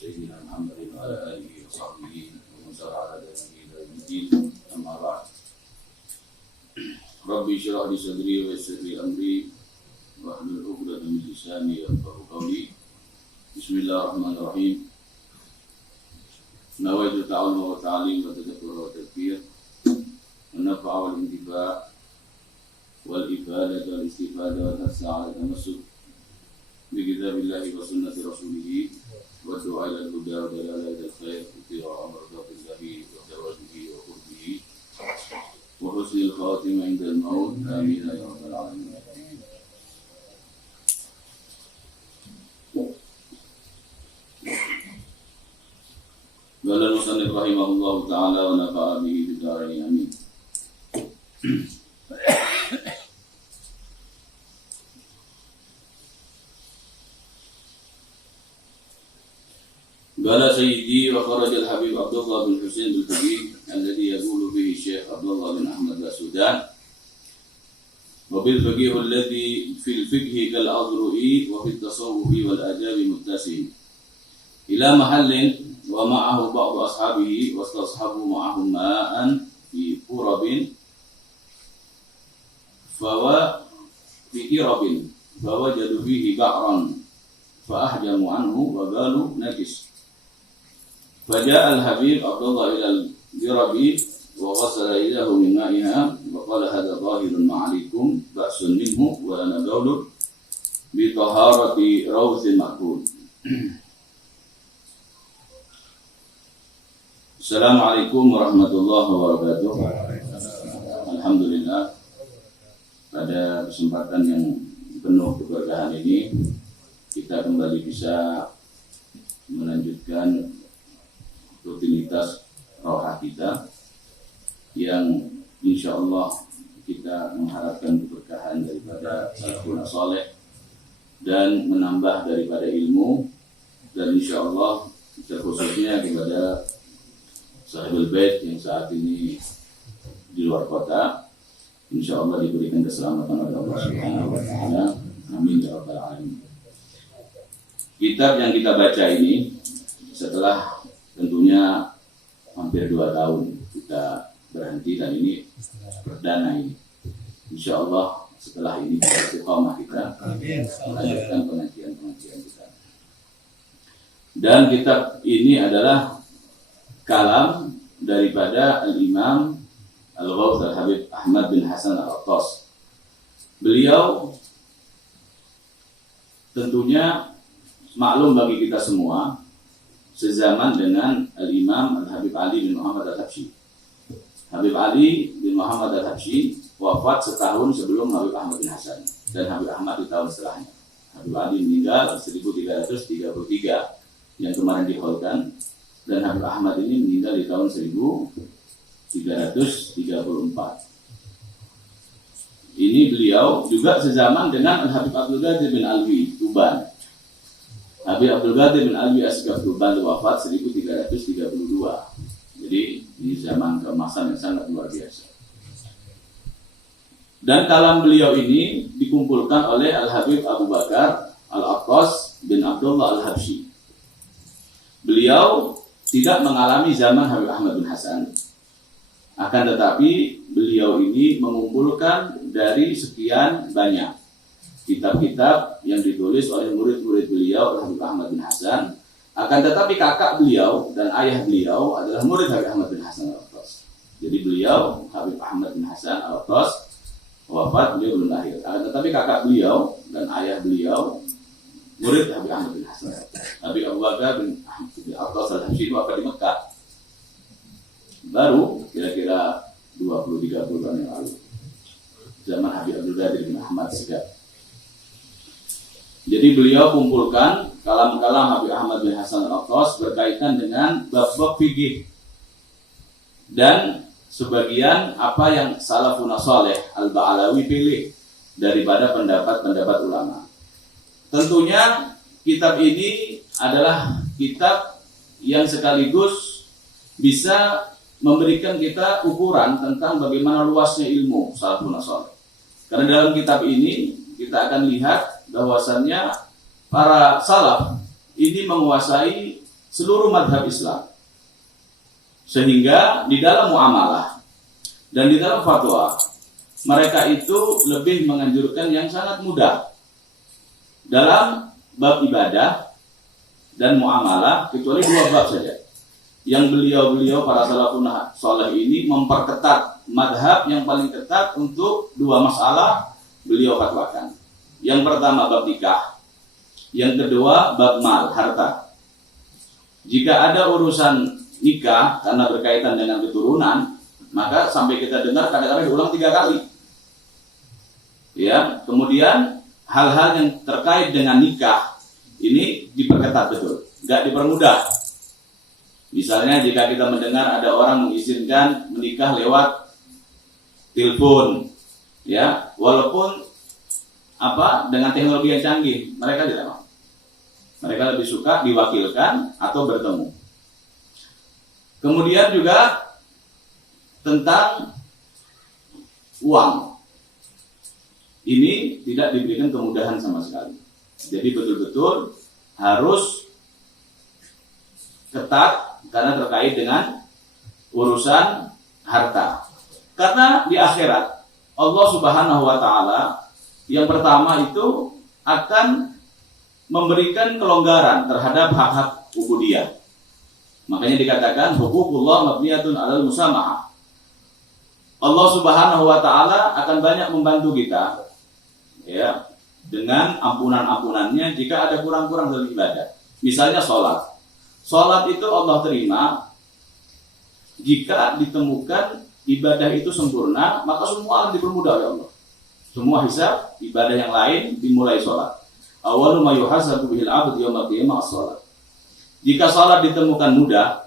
سيدنا محمد وعلى آله وصحبه ومن سار على هديه إلى يوم الدين. أما بعد. ربي اشرح لي صدري ويسر لي أمري واحلل عقدة من لساني يفقهوا قولي. بسم الله الرحمن الرحيم. نويت التعلم والتعليم والتذكر والتذكير والنفع والانتفاع والإفادة والاستفادة والحث على التمسك بكتاب الله وسنة رسوله والدعاء إلى الهدى ودلالة إلى الخير وابتغاء مرضات الله وثوابه وقربه وحسن الخاتمة عند الموت. آمين يا رب العالمين. قال المصنف رحمه الله تعالى ونفع به في الدارين. آمين. قال سيدي وخرج الحبيب عبد الله بن حسين بالفقيه الذي يقول به الشيخ عبد الله بن أحمد السودان وبالفقيه الذي في الفقه كالأضرء وفي التصوف والآداب متسم إلى محل ومعه بعض أصحابه واستصحبوا معهم ماء في قرب فوجدوا فيه بعرا فأحجموا عنه وقالوا نجس. فجاء الحبيب عبد الله إلى الجرب وغسل يده من مائها وقال هذا ظاهر ما عليكم بأس منه وأنا قول بطهارة روث مأكول. Assalamualaikum warahmatullahi wabarakatuh. Alhamdulillah, pada kesempatan yang penuh keberkahan ini kita kembali bisa melanjutkan rutinitas rohah kita yang insya Allah kita mengharapkan keberkahan daripada salafun saleh dan menambah daripada ilmu, dan insya Allah khususnya kepada Sahibul Bait yang saat ini di luar kota, insya Allah diberikan keselamatan oleh Allah Subhanahu wa Ta'ala. Amin ya rabbal alamin. Kitab yang kita baca ini setelah tentunya hampir 2 tahun kita berhenti, dan ini perdana ini. Insya Allah setelah ini kita istiqamah kita melanjutkan pengajian kita. Dan kitab ini adalah kalam daripada Al-Imam Al-Ghawth Al-Habib Ahmad bin Hasan Al-Attas. Beliau tentunya maklum bagi kita semua sezaman dengan Al-Imam Al-Habib Ali bin Muhammad Al-Habsyi. Habib Ali bin Muhammad Al-Habsyi wafat setahun sebelum Habib Ahmad bin Hasan, dan Habib Ahmad di tahun setelahnya. Habib Ali meninggal 1333 yang kemarin diholkan, dan Habib Ahmad ini meninggal di tahun 1334. Ini beliau juga sezaman dengan Habib Abdul Qadir bin Alwi Tuban. Habib Abdul Qadir bin Alwi Asgaf Tuban wafat 1332. Jadi ini zaman keemasan yang sangat luar biasa. Dan kalam beliau ini dikumpulkan oleh Al-Habib Abu Bakar Al-Attas bin Abdullah Al-Habsyi. Beliau tidak mengalami zaman Habib Ahmad bin Hasan, akan tetapi beliau ini mengumpulkan dari sekian banyak kitab-kitab yang ditulis oleh murid-murid beliau Habib Ahmad bin Hasan. Akan tetapi kakak beliau dan ayah beliau adalah murid Habib Ahmad bin Hasan Al-Attas. Jadi beliau Habib Ahmad bin Hasan Al-Attas wafat, beliau belum lahir. Akan tetapi kakak beliau dan ayah beliau murid Habib Ahmad bin Hasan. Habib Abu Bakar bin Al-Attas Al-Habsyi wafat di Mekah baru kira-kira 20-30 tahun yang lalu, zaman Habib Abdul Qadir bin Ahmad Segaf. Jadi beliau kumpulkan kalam-kalam Habib Ahmad bin Hasan Al-Attas berkaitan dengan bab-bab fikih dan sebagian apa yang salafun saleh Al-Ba'alawi pilih daripada pendapat-pendapat ulama. Tentunya kitab ini adalah kitab yang sekaligus bisa memberikan kita ukuran tentang bagaimana luasnya ilmu salafun saleh. Karena dalam kitab ini kita akan lihat bahwasannya para salaf ini menguasai seluruh madhab Islam. Sehingga di dalam muamalah dan di dalam fatwa, mereka itu lebih menganjurkan yang sangat mudah dalam bab ibadah dan muamalah, kecuali 2 bab saja yang beliau para salafun saleh ini memperketat madhab yang paling ketat untuk 2 masalah beliau fatwakan. Yang pertama bab nikah, yang kedua bab mal, harta. Jika ada urusan nikah karena berkaitan dengan keturunan, maka sampai kita dengar kadang-kadang diulang 3 kali. Ya, kemudian hal-hal yang terkait dengan nikah ini diperketat betul, nggak dipermudah. Misalnya jika kita mendengar ada orang mengizinkan menikah lewat telepon, ya, walaupun dengan teknologi yang canggih, mereka tidak mau. Mereka lebih suka diwakilkan atau bertemu. Kemudian juga tentang uang. Ini tidak diberikan kemudahan sama sekali. Jadi betul-betul harus ketat karena terkait dengan urusan harta. Karena di akhirat Allah Subhanahu wa taala yang pertama itu akan memberikan kelonggaran terhadap hak-hak ubudiyah. Makanya dikatakan huququllah mabniyatun 'alal musamahah. Allah Subhanahu wa taala akan banyak membantu kita, ya, dengan ampunan-ampunannya jika ada kurang-kurang dalam ibadah. Misalnya sholat. Sholat itu Allah terima jika ditemukan ibadah itu sempurna, maka semua akan dipermudah oleh Allah. Semua hisab ibadah yang lain dimulai sholat. Awwalu ma yuhasabu bihil 'abdu yaumil qiyamah as-shalat. Jika sholat ditemukan mudah,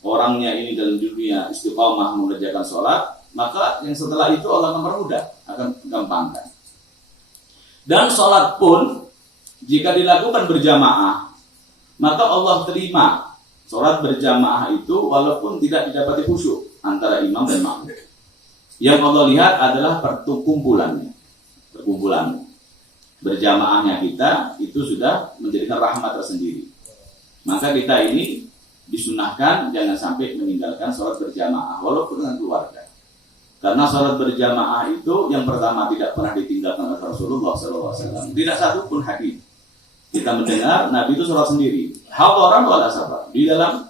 orangnya ini dalam dunia istiqamah mengerjakan sholat, maka yang setelah itu Allah akan permudah, akan gampangkan. Dan sholat pun jika dilakukan berjamaah, maka Allah terima sholat berjamaah itu walaupun tidak didapati khusyuk antara imam dan makmum. Yang Allah lihat adalah perkumpulan berjamaahnya kita itu sudah menjadikan rahmat tersendiri. Maka kita ini disunahkan jangan sampai meninggalkan sholat berjamaah walaupun dengan keluarga. Karena sholat berjamaah itu yang pertama tidak pernah ditinggalkan oleh Rasulullah SAW. Tidak satu pun hadis kita mendengar Nabi itu sholat sendiri. Hadaran wala safar, di dalam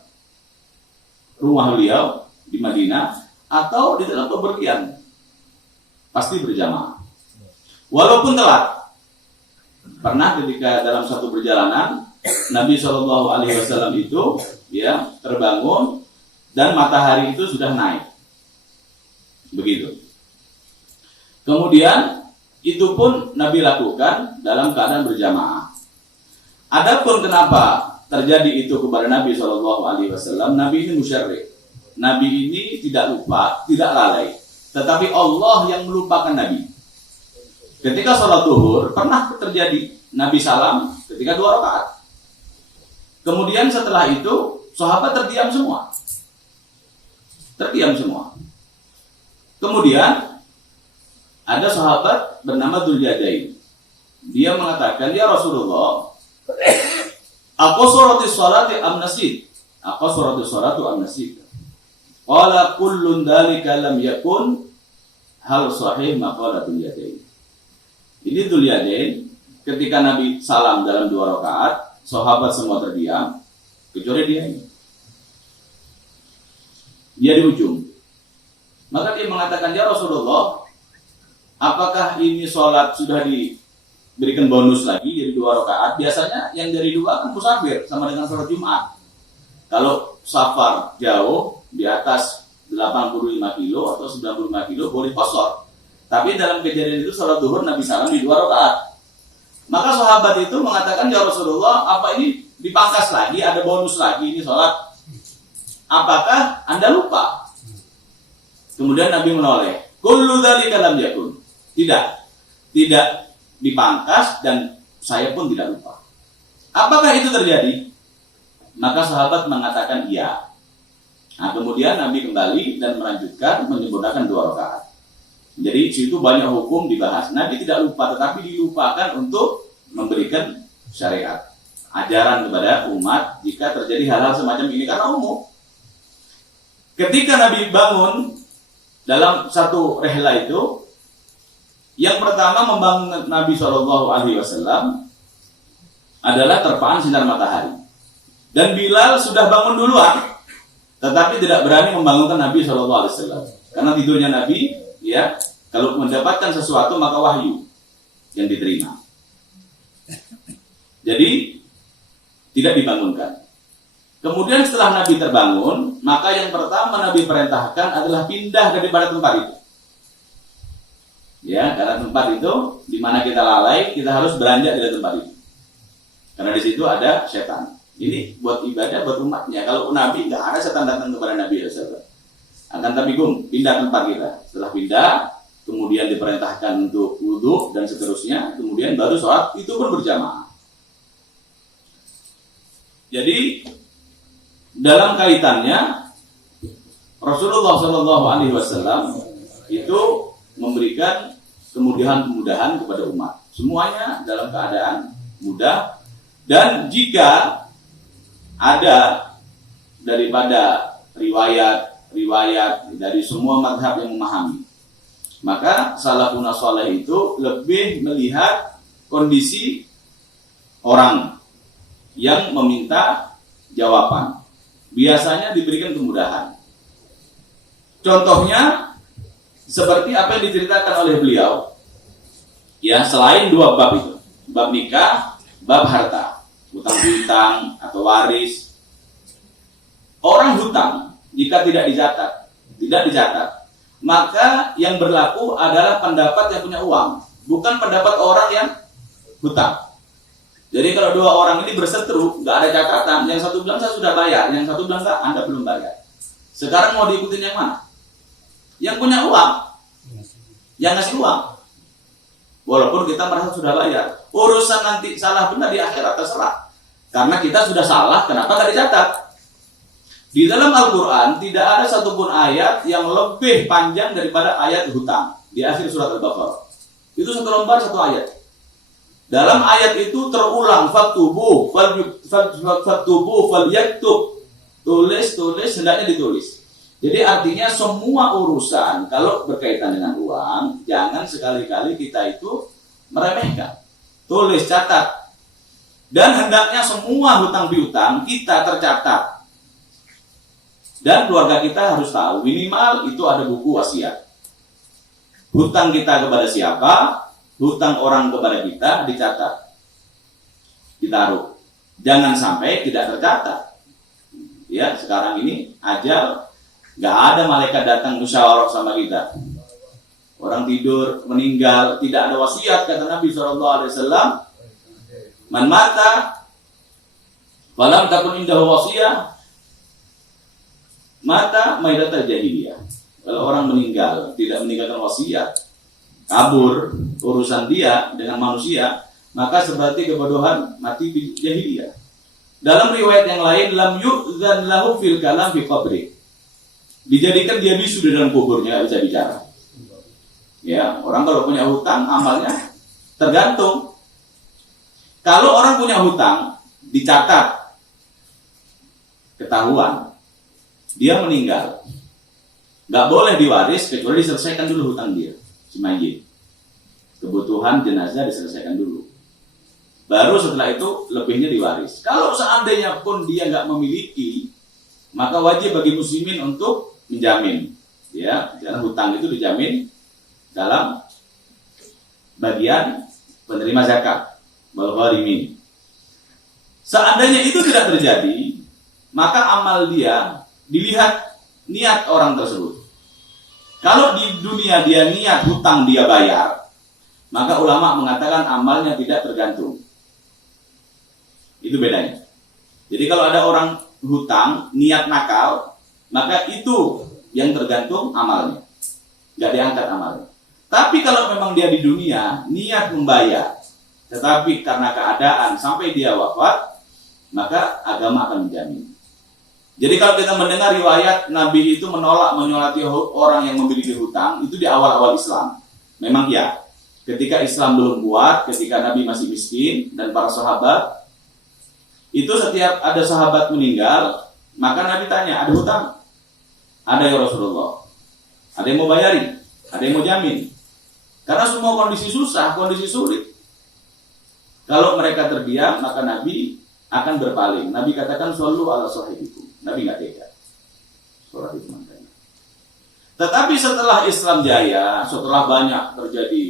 rumah beliau di Madinah atau di dalam bepergian pasti berjamaah. Walaupun telat. Pernah ketika dalam satu perjalanan Nabi SAW itu ya terbangun dan matahari itu sudah naik. Begitu. Kemudian itu pun Nabi lakukan dalam keadaan berjamaah. Adapun kenapa terjadi itu kepada Nabi SAW, Nabi ini musyarrik. Nabi ini tidak lupa, tidak lalai. Tetapi Allah yang melupakan Nabi. Ketika sholat zuhur pernah terjadi Nabi salam ketika 2 rakaat. Kemudian setelah itu sahabat terdiam semua. Kemudian ada sahabat bernama Dzuliyadain. Dia mengatakan, "Ya Rasulullah, aqsaratis sholati am nasid?" Aqsaratis sholatu am nasid? Qala kullun dzalika lam yakun hal sahih maqala Dzuliyadain. Ini Dzuliyadain ketika Nabi salam dalam 2 rakaat, sahabat semua terdiam kecuali dia ini. Dia di ujung. Maka dia mengatakan, "Ya Rasulullah, apakah ini sholat sudah diberikan bonus lagi jadi 2 rakaat? Biasanya yang dari 2 kan musafir sama dengan sholat Jumat. Kalau safar jauh di atas 85 kilo atau 95 kilo boleh qashar. Tapi dalam kejadian itu sholat zuhur Nabi salam di 2 rakaat. Maka sahabat itu mengatakan, "Ya Rasulullah, apa ini dipangkas lagi, ada bonus lagi ini sholat? Apakah Anda lupa?" Kemudian Nabi menoleh, "Kullu dzalika lam yakun." Tidak dipangkas dan saya pun tidak lupa. Apakah itu terjadi? Maka sahabat mengatakan iya. Nah, kemudian Nabi kembali dan melanjutkan menyempurnakan 2 rakaat. Jadi situ banyak hukum dibahas. Nabi tidak lupa, tetapi dilupakan untuk memberikan syariat. ajaran kepada umat jika terjadi hal-hal semacam ini karena umum. Ketika Nabi bangun dalam satu rehla itu, yang pertama membangun Nabi SAW adalah terpaan sinar matahari. Dan Bilal sudah bangun duluan, tetapi tidak berani membangunkan Nabi SAW. Karena tidurnya Nabi, ya, kalau mendapatkan sesuatu maka wahyu yang diterima. Jadi tidak dibangunkan. Kemudian setelah Nabi terbangun, maka yang pertama Nabi perintahkan adalah pindah daripada tempat itu. Ya, karena tempat itu di mana kita lalai, kita harus beranjak dari tempat itu. Karena di situ ada setan. Ini buat ibadah, buat umatnya. Kalau Nabi nggak ada setan datang kepada Nabi SAW. Akan tapi pindah tempat kita. Setelah pindah, kemudian diperintahkan untuk wudhu dan seterusnya. Kemudian baru sholat itu pun berjamaah. Jadi dalam kaitannya Rasulullah SAW itu memberikan kemudahan-kemudahan kepada umat. Semuanya dalam keadaan mudah. Dan jika ada daripada riwayat dari semua mazhab yang memahami, maka salafun saleh itu lebih melihat kondisi orang yang meminta jawaban. Biasanya diberikan kemudahan. Contohnya seperti apa yang diceritakan oleh beliau, ya, selain dua bab itu, bab nikah, bab harta, hutang piutang atau waris. Orang hutang jika tidak dicatat, maka yang berlaku adalah pendapat yang punya uang, bukan pendapat orang yang hutang. Jadi kalau dua orang ini berseteru, nggak ada catatan, yang satu bilang saya sudah bayar, yang satu bilang enggak, Anda belum bayar. Sekarang mau diikutin yang mana? Yang punya uang, yang ngasih uang. Walaupun kita merasa sudah bayar, urusan nanti salah benar di akhirat terserah. Karena kita sudah salah, kenapa nggak dicatat? Di dalam Al-Quran tidak ada satupun ayat yang lebih panjang daripada ayat hutang di akhir surat Al-Baqarah. Itu satu lembar satu ayat. Dalam ayat itu terulang faktubu falyaktub, tulis hendaknya ditulis. Jadi artinya semua urusan kalau berkaitan dengan uang jangan sekali-kali kita itu meremehkan. Tulis, catat. Dan hendaknya semua hutang piutang kita tercatat. Dan keluarga kita harus tahu minimal itu ada buku wasiat. Hutang kita kepada siapa? Hutang orang kepada kita dicatat, ditaruh. Jangan sampai tidak tercatat. Ya, sekarang ini ajal, nggak ada malaikat datang musyawarah sama kita. Orang tidur meninggal tidak ada wasiat, kata Nabi SAW. Man mata, walam takun indahu wasiyah, mata maidatul jahiliyah. Kalau orang meninggal tidak meninggalkan wasiat, kabur urusan dia dengan manusia, maka seperti kebodohan mati di jahiliyah. Dalam riwayat yang lain, lam yu'zan lahu fil kalam fi qabri. Dijadikan dia bisu di dalam kuburnya, nggak bisa bicara. Ya, orang kalau punya hutang amalnya tergantung. Kalau orang punya hutang dicatat, ketahuan dia meninggal, nggak boleh diwaris kecuali diselesaikan dulu hutang dia. Si mayit, kebutuhan jenazah diselesaikan dulu, baru setelah itu lebihnya diwaris. Kalau seandainya pun dia nggak memiliki, maka wajib bagi muslimin untuk menjamin, ya, karena hutang itu dijamin dalam bagian penerima zakat, wal gharimin. Seandainya itu tidak terjadi, maka amal dia dilihat niat orang tersebut. Kalau di dunia dia niat hutang dia bayar, maka ulama mengatakan amalnya tidak tergantung. Itu bedanya. Jadi kalau ada orang hutang niat nakal, maka itu yang tergantung amalnya, nggak diangkat amalnya. Tapi kalau memang dia di dunia niat membayar, tetapi karena keadaan sampai dia wafat, maka agama akan menjamin. Jadi kalau kita mendengar riwayat Nabi itu menolak menyolati orang yang memiliki hutang, itu di awal-awal Islam. Memang ya, ketika Islam belum kuat, ketika Nabi masih miskin dan para sahabat Itu setiap ada sahabat meninggal, maka Nabi tanya, ada hutang? Ada ya Rasulullah. Ada yang mau bayarin, ada yang mau jamin. Karena semua kondisi susah, kondisi sulit. Kalau mereka terdiam, maka Nabi akan berpaling. Nabi katakan, shollu ala sahibikum. Nabi nggak tega. Sholat itu makanya. Tetapi setelah Islam jaya, setelah banyak terjadi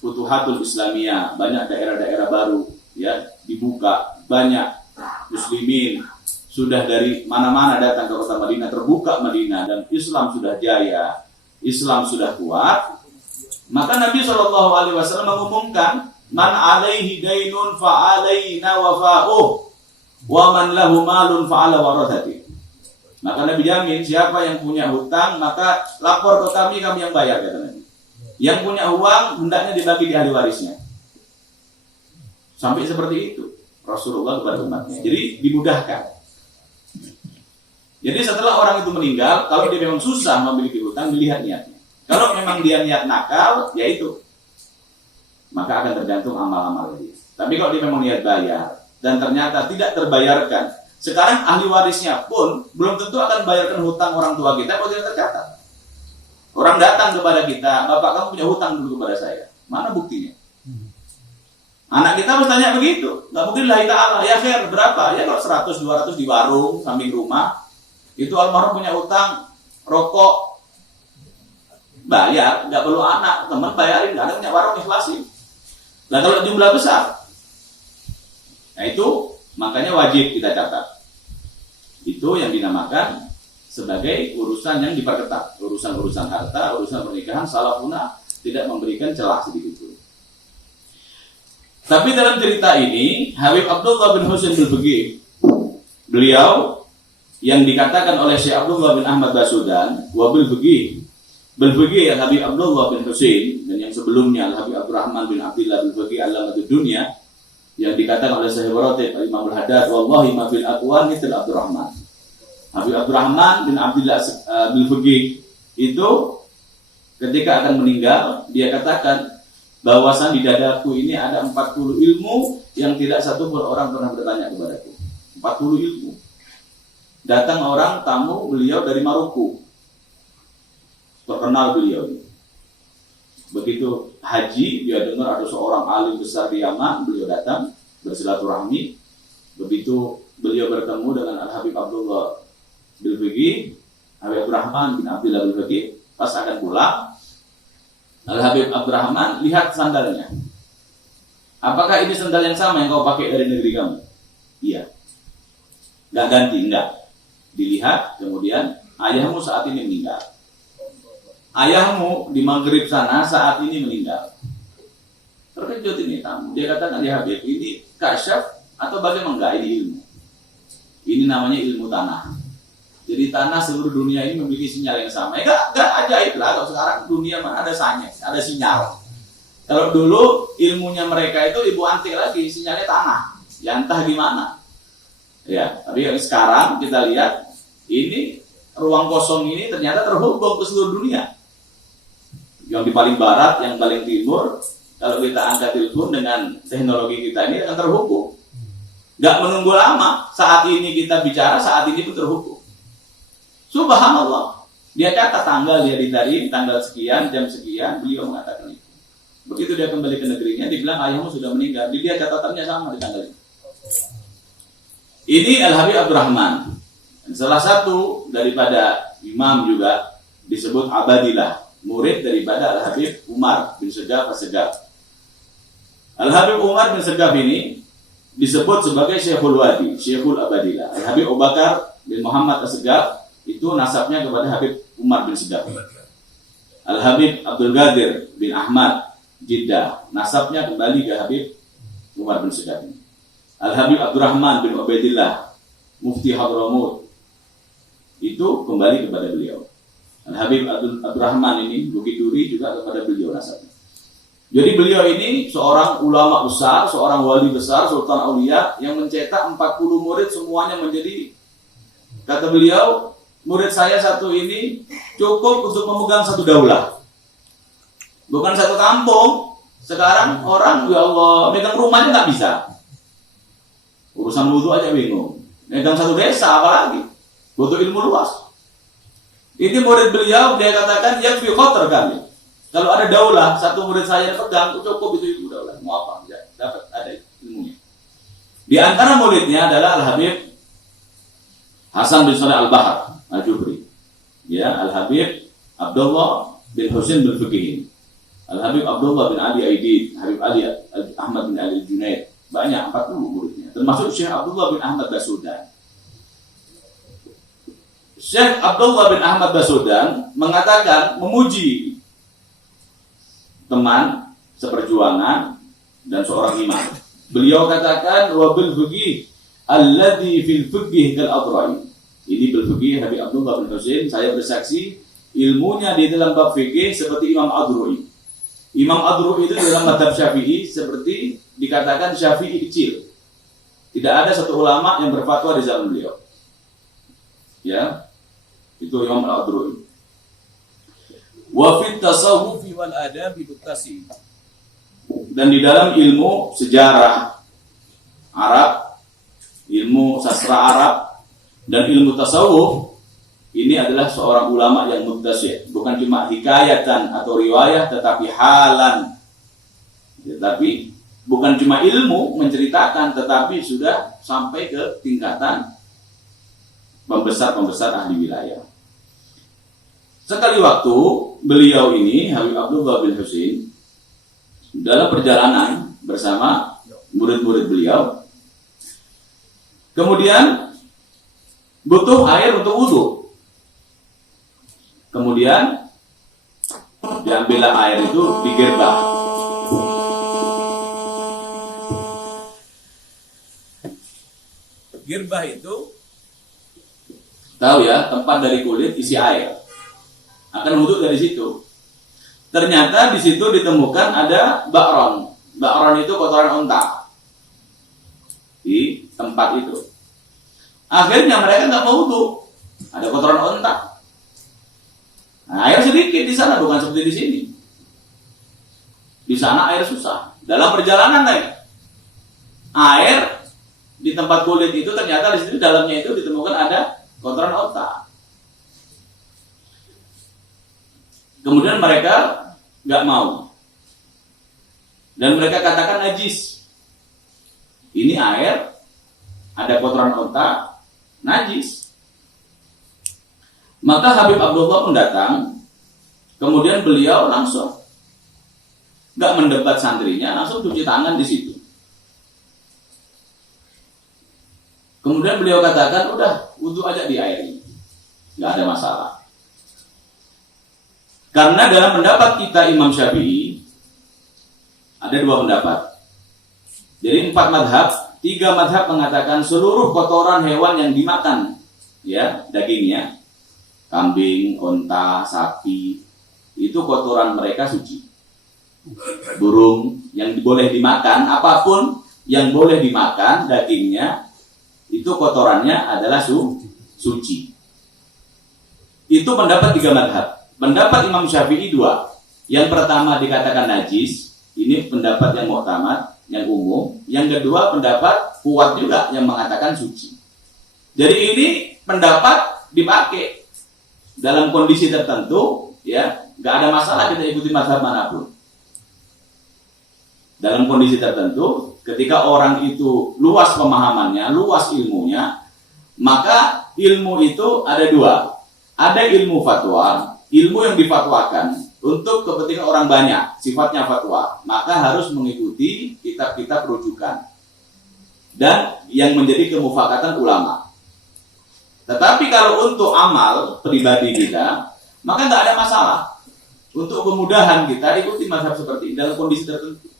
Futuhatul Islamiyah, banyak daerah-daerah baru ya dibuka, banyak muslimin sudah dari mana-mana datang ke kota Madinah, terbuka Madinah dan Islam sudah jaya, Islam sudah kuat. Maka Nabi SAW mengumumkan, man alaihi dainun fa alaina wafa'uh wa man lahu malun fa ala warathati. Maka Nabi jamin, siapa yang punya hutang maka lapor ke kami yang bayar, kata Nabi. Yang punya uang hendaknya dibagi di ahli warisnya. Sampai seperti itu Rasulullah kepada umatnya. Jadi dimudahkan. Jadi setelah orang itu meninggal, kalau dia memang susah memiliki hutang, dilihat niatnya. Kalau memang dia niat nakal, ya itu, maka akan tergantung amal-amal dia. Tapi kalau dia memang niat bayar dan ternyata tidak terbayarkan, sekarang ahli warisnya pun belum tentu akan bayarkan hutang orang tua kita kalau tidak tercatat. Orang datang kepada kita, bapak kamu punya hutang dulu kepada saya, mana buktinya? Anak kita bertanya begitu, nggak mungkin lillahi ta'ala, ya khair, berapa? Ya kalau 100-200 di warung, samping rumah, itu almarhum punya hutang, rokok, bayar, nggak perlu anak, teman bayarin, nggak ada punya warung, ikhlasin. Nah kalau jumlah besar, nah itu makanya wajib kita catat. Itu yang dinamakan sebagai urusan yang diperketat, urusan-urusan harta, urusan pernikahan, salafuna tidak memberikan celah sedikit pun. Tapi dalam cerita ini, Habib Abdullah bin Husain Bilbagi, beliau yang dikatakan oleh Syekh Abdullah bin Ahmad Basudan, wabil Bilbagi yang Habib Abdullah bin Husain, dan yang sebelumnya Habib Abdurrahman bin Abdullah Bilbagi Alamatud Dunya, yang dikatakan oleh Syekh Baratib Imam Al-Haddad, wallahi ma fil aqwan mithl Abdurrahman. Habib Abdurrahman bin Abdullah Bilbagi itu ketika akan meninggal, dia katakan bahwasan di dadaku ini ada 40 ilmu yang tidak satu pun orang pernah bertanya kepadaku. 40 ilmu. Datang orang tamu beliau dari Maroko. Terkenal beliau. Begitu haji, dia dengar ada seorang alim besar di Yaman, beliau datang bersilaturahmi. Begitu beliau bertemu dengan Al-Habib Abdullah Bilbagi, Habib Abdurrahman bin Abdullah Bilbagi, pas akan pulang, Al-Habib Abdurrahman lihat sandalnya. Apakah ini sandal yang sama yang kau pakai dari negeri kamu? Iya. Nggak ganti, enggak. Dilihat, kemudian ayahmu saat ini meninggal. Ayahmu di Maghrib sana saat ini meninggal. Terkejut ini tamu. Dia katakan, ya Habib, ini kasyaf atau bagaimana? Enggak, ini ilmu. Ini namanya ilmu tanah. Jadi tanah seluruh dunia ini memiliki sinyal yang sama. Enggak ajaib lah. Kalau sekarang dunia mana ada sinyal. Kalau dulu ilmunya mereka itu ibu antik lagi, sinyalnya tanah. Ya entah gimana. Ya, tapi sekarang kita lihat ini ruang kosong ini ternyata terhubung ke seluruh dunia. Yang di paling barat, yang paling timur, kalau kita angkat telepon dengan teknologi kita ini akan terhubung. Nggak menunggu lama, saat ini kita bicara, saat ini pun terhubung. Subhanallah. Dia catat tanggal, dia ditarik, tanggal sekian, jam sekian, beliau mengatakan itu. Begitu dia kembali ke negerinya, dibilang ayahmu sudah meninggal. Dia catatannya sama di tanggal itu. Ini Al-Habib Abdurrahman. Salah satu daripada imam juga disebut Abadillah, murid daripada Al-Habib Umar bin Segaf As-Segaf. Al-Habib Umar bin Segaf ini disebut sebagai Syekhul Wadi, Syekhul Abadillah. Al-Habib Abu Bakar bin Muhammad As-Segaf itu nasabnya kepada Habib Umar bin Segaf. Al-Habib Abdul Qadir bin Ahmad Jeddah, nasabnya kembali ke Habib Umar bin Segaf. Al-Habib Abdurrahman bin Ubaidillah, Mufti Hadramut, itu kembali kepada beliau. Al-Habib Abdurrahman ini, Bukit Duri juga kepada beliau nasabnya. Jadi beliau ini seorang ulama besar, seorang wali besar, Sultan Aulia yang mencetak 40 murid semuanya menjadi, kata beliau, murid saya satu ini cukup untuk memegang satu daulah. Bukan satu kampung. Sekarang orang, ya Allah, megang rumahnya nggak bisa. Urusan wudhu aja bingung. Megang satu desa apalagi. Butuh ilmu luas. Ini murid beliau, dia katakan, yakfi khotar kami. Kalau ada daulah, satu murid saya pegang, cukup itu ilmu daulah. Mau apa? Ya, dapat ada ilmunya. Di antara muridnya adalah Al-Habib Hasan bin Saleh Al-Bahar Al-Jufri. Ya, Al-Habib Abdullah bin Husain bin Fiqih. Al-Habib Abdullah bin Ali Aidid, Habib Ali Ahmad bin Ali Junaid. Banyak, 40 muridnya. Termasuk Syekh Abdullah bin Ahmad Basudan. Syekh Abdullah bin Ahmad Basudan mengatakan, memuji teman seperjuangan dan seorang imam. Beliau katakan, wa bil fiqih alladhi fil fiqih kal adrai. Ini bil fiqih Habib Abdullah bin Husain, saya bersaksi ilmunya di dalam bab fikih seperti Imam Adrui. Imam Adrui itu dalam mazhab Syafi'i seperti dikatakan Syafi'i kecil. Tidak ada satu ulama yang berfatwa di zaman beliau. Ya. Itu Imam Al-Adrui. Wa fit tasawuf wal adab bittasi. Dan di dalam ilmu sejarah Arab, ilmu sastra Arab dan ilmu tasawuf, ini adalah seorang ulama yang muttasi', bukan cuma hikayatan atau riwayah, tetapi halan. Tetapi bukan cuma ilmu menceritakan, tetapi sudah sampai ke tingkatan pembesar-pembesar ahli wilayah. Sekali waktu beliau ini, Habib Abdullah bin Husain, dalam perjalanan bersama murid-murid beliau, kemudian butuh air untuk wudhu. Kemudian diambillah air itu di gerbah. Gerbah itu tahu ya, tempat dari kulit isi air. Akan wudhu dari situ. Ternyata di situ ditemukan ada bakron. Bakron itu kotoran unta di tempat itu. Akhirnya mereka nggak mau wudhu. Ada kotoran unta. Nah, air sedikit di sana, bukan seperti di sini. Di sana air susah. Dalam perjalanan air di tempat kulit itu ternyata di situ dalamnya itu ditemukan ada kotoran unta. Kemudian mereka nggak mau, dan mereka katakan najis. Ini air ada kotoran unta, najis. Maka Habib Abdullah pun datang. Kemudian beliau langsung nggak mendebat santrinya, langsung cuci tangan di situ. Kemudian beliau katakan, udah wudhu aja di air ini, nggak ada masalah. Karena dalam pendapat kita Imam Syafi'i ada dua pendapat. Jadi 4 madhab, 3 madhab mengatakan seluruh kotoran hewan yang dimakan, ya dagingnya, kambing, unta, sapi, itu kotoran mereka suci. Burung yang boleh dimakan, apapun yang boleh dimakan dagingnya, itu kotorannya adalah suci. Itu pendapat 3 madhab. Pendapat Imam Syafi'i 2. Yang pertama dikatakan najis. Ini pendapat yang mu'tamad, yang umum. Yang kedua pendapat kuat juga yang mengatakan suci. Jadi ini pendapat dipakai dalam kondisi tertentu, ya, nggak ada masalah kita ikuti mazhab manapun. Dalam kondisi tertentu, ketika orang itu luas pemahamannya, luas ilmunya, maka ilmu itu ada 2. Ada ilmu fatwa. Ilmu yang difatwakan untuk kepentingan orang banyak, sifatnya fatwa, maka harus mengikuti kitab-kitab rujukan dan yang menjadi kemufakatan ulama. Tetapi kalau untuk amal pribadi kita, maka nggak ada masalah. Untuk kemudahan kita ikuti mazhab seperti ini dalam kondisi tertentu.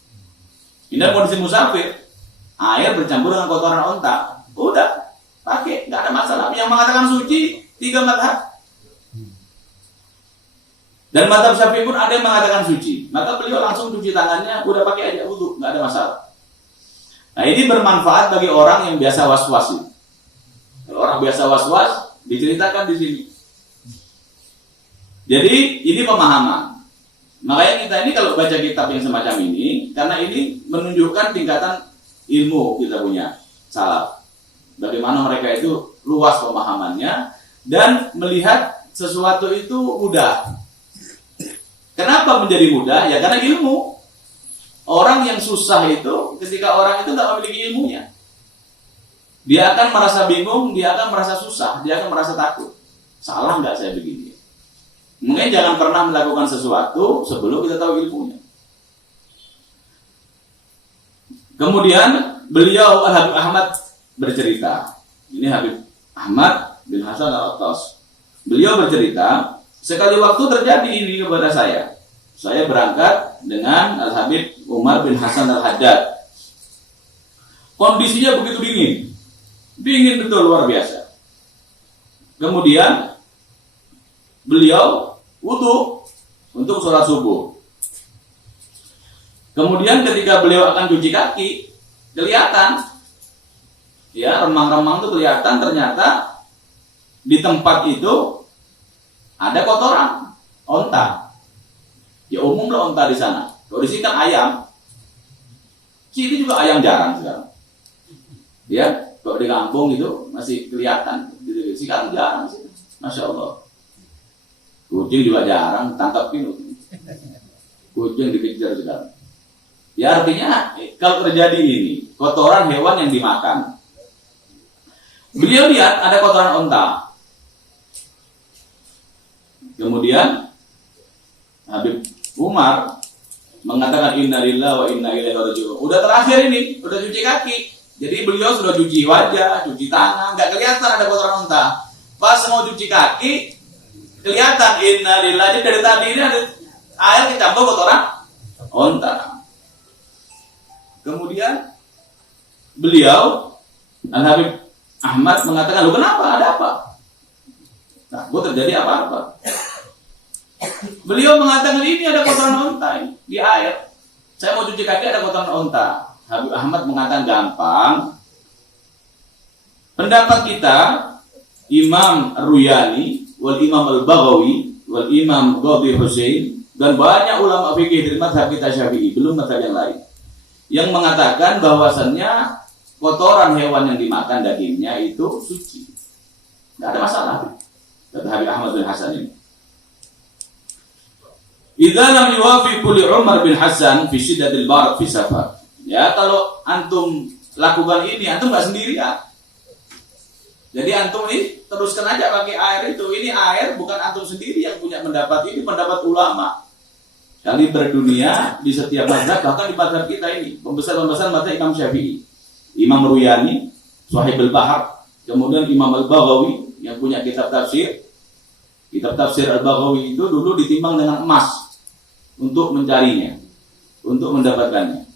Ini dalam kondisi musafir, air bercampur dengan kotoran unta, udah pakai, nggak ada masalah. Yang mengatakan suci 3 mazhab. Dan mazhab Syafi'i pun ada yang mengatakan suci. Maka beliau langsung cuci tangannya, udah pakai aja wudhu, nggak ada masalah. Nah ini bermanfaat bagi orang yang biasa was-was. Kalau orang biasa was-was, diceritakan di sini. Jadi ini pemahaman. Makanya kita ini kalau baca kitab yang semacam ini, karena ini menunjukkan tingkatan ilmu kita punya. salaf. Bagaimana mereka itu luas pemahamannya dan melihat sesuatu itu mudah. Kenapa menjadi mudah? Ya karena ilmu. Orang yang susah itu ketika orang itu tidak memiliki ilmunya, dia akan merasa bingung, dia akan merasa susah, dia akan merasa takut. Salah nggak saya begini? Mungkin jangan pernah melakukan sesuatu sebelum kita tahu ilmunya. Kemudian beliau Habib Ahmad bercerita. Ini Habib Ahmad bin Hasan Al-Attas. Beliau bercerita, sekali waktu terjadi ini kepada saya. Saya berangkat dengan Al-Habib Umar bin Hasan Al-Haddad. Kondisinya begitu dingin. Dingin betul, luar biasa. Kemudian beliau wudu untuk sholat subuh. Kemudian ketika beliau akan cuci kaki, kelihatan ya, remang-remang itu kelihatan, ternyata di tempat itu ada kotoran onta. Ya umum lah onta di sana. Kalau di sini kan ayam. Sini juga ayam jarang sekarang. Ya, kalau di kampung itu masih kelihatan. Sekarang jarang sih. Masya Allah. Kucing juga jarang, tangkapin. Kucing dikejar sekarang. Ya artinya kalau terjadi ini, kotoran hewan yang dimakan. Beliau lihat ada kotoran onta. Kemudian Habib Umar mengatakan inna lillahi wa inna ilaihi raji'un. Udah terakhir ini, udah cuci kaki. Jadi beliau sudah cuci wajah, cuci tangan, nggak kelihatan ada kotoran onta. Pas mau cuci kaki, kelihatan inna lillahi. Dari tadi ini ada air kecampur kotoran onta. Kemudian beliau Al-Habib Ahmad mengatakan, "Lu kenapa? Ada apa?" Nah, gue terjadi apa-apa. Beliau mengatakan, ini ada kotoran onta di air. Saya mau cuci kaki ada kotoran onta. Habib Ahmad mengatakan gampang. Pendapat kita, Imam Ruyani, wal Imam Al-Baghawi, wal Imam Qadhi Husain, dan banyak ulama fikih dari mazhab kita Syafi'i, belum mazhab yang lain, yang mengatakan bahwasannya kotoran hewan yang dimakan dagingnya itu suci. Tidak ada masalah. Kata Habib Ahmad bin Hasan ini. Idza lam yuwafiq li Umar bin Hasan fi syiddatil barq fi safar. Ya, kalau antum lakukan ini, antum enggak sendirian. Jadi antum ini teruskan aja pakai air itu. Ini air bukan antum sendiri yang punya pendapat ini, pendapat ulama. Kali berdunia di setiap mazhab, bahkan di mazhab kita ini, pembesar-pembesar mazhab Imam Syafi'i, Imam Ruyani, Shahibul Bahar, kemudian Imam Al-Baghawi yang punya kitab tafsir. Kitab tafsir Al-Baghawi itu dulu ditimbang dengan emas untuk mencarinya, untuk mendapatkannya.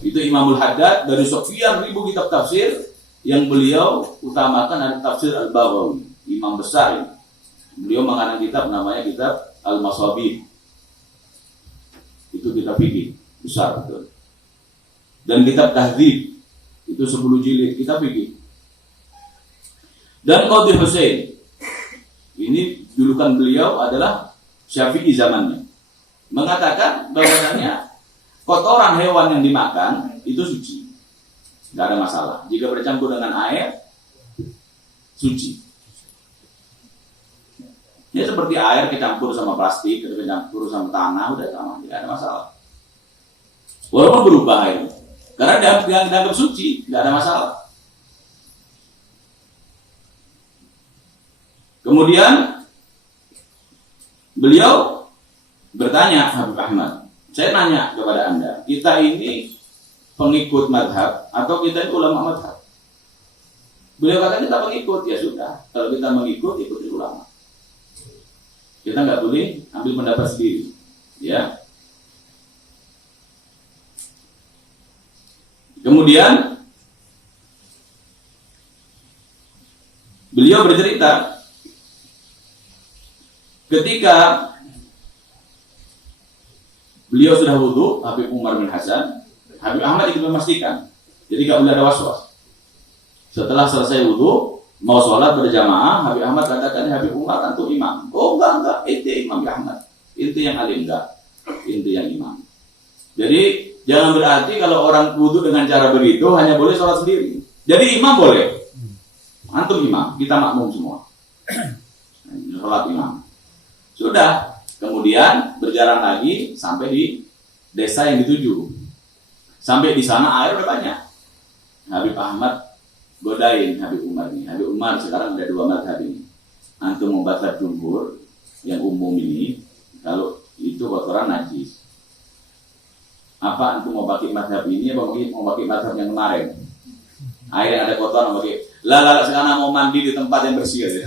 Itu Imamul Haddad dari sekian ribu kitab tafsir yang beliau utamakan ada tafsir Al-Baghawi, imam besar ini. Beliau mengarang kitab namanya kitab Al-Masabih. Itu kitab fikih besar betul. Dan kitab Tahdzib itu 10 jilid kitab fikih. Dan Qadhi Husain, ini julukan beliau adalah Syafi'i zamannya, mengatakan bahwasanya kotoran hewan yang dimakan itu suci, tidak ada masalah. Jika bercampur dengan air, suci. Ya seperti air kecampur sama plastik, kecampur sama tanah, udah sama, tidak ada masalah. Walaupun berubah air, karena dianggap suci, tidak ada masalah. Kemudian beliau bertanya, Habib Ahmad, saya nanya kepada Anda, kita ini pengikut madhab atau kita ini ulama madhab? Beliau kata kita pengikut, ya sudah. Kalau kita mengikut, ikuti ulama. Kita nggak boleh ambil pendapat sendiri, ya. Kemudian beliau bercerita ketika beliau sudah wudu, Habib Umar bin Hasan, Habib Ahmad ikut memastikan, jadi nggak boleh ada was-was. Setelah selesai wudu, mau sholat berjamaah, Habib Ahmad katakan, Habib Umar antum imam. Oh enggak, inti imam ya Ahmad. Inti yang alim enggak, inti yang imam. Jadi Jangan berarti kalau orang wudu dengan cara begitu hanya boleh sholat sendiri. Jadi imam boleh. Antum imam, kita makmum semua. Sholat imam. Sudah. Kemudian berjalan lagi sampai di desa yang dituju. Sampai di sana air udah banyak. Habib Ahmad godain Habib Umar ini. Habib Umar sekarang ada 2 mazhab ini. Antum mau mazhab jumhur yang umum ini, kalau itu kotoran najis. Apa antum mau pakai mazhab ini apa mau pakai mazhab yang kemarin? Air yang ada kotoran mau pakai. Lah sekarang mau mandi di tempat yang bersih aja.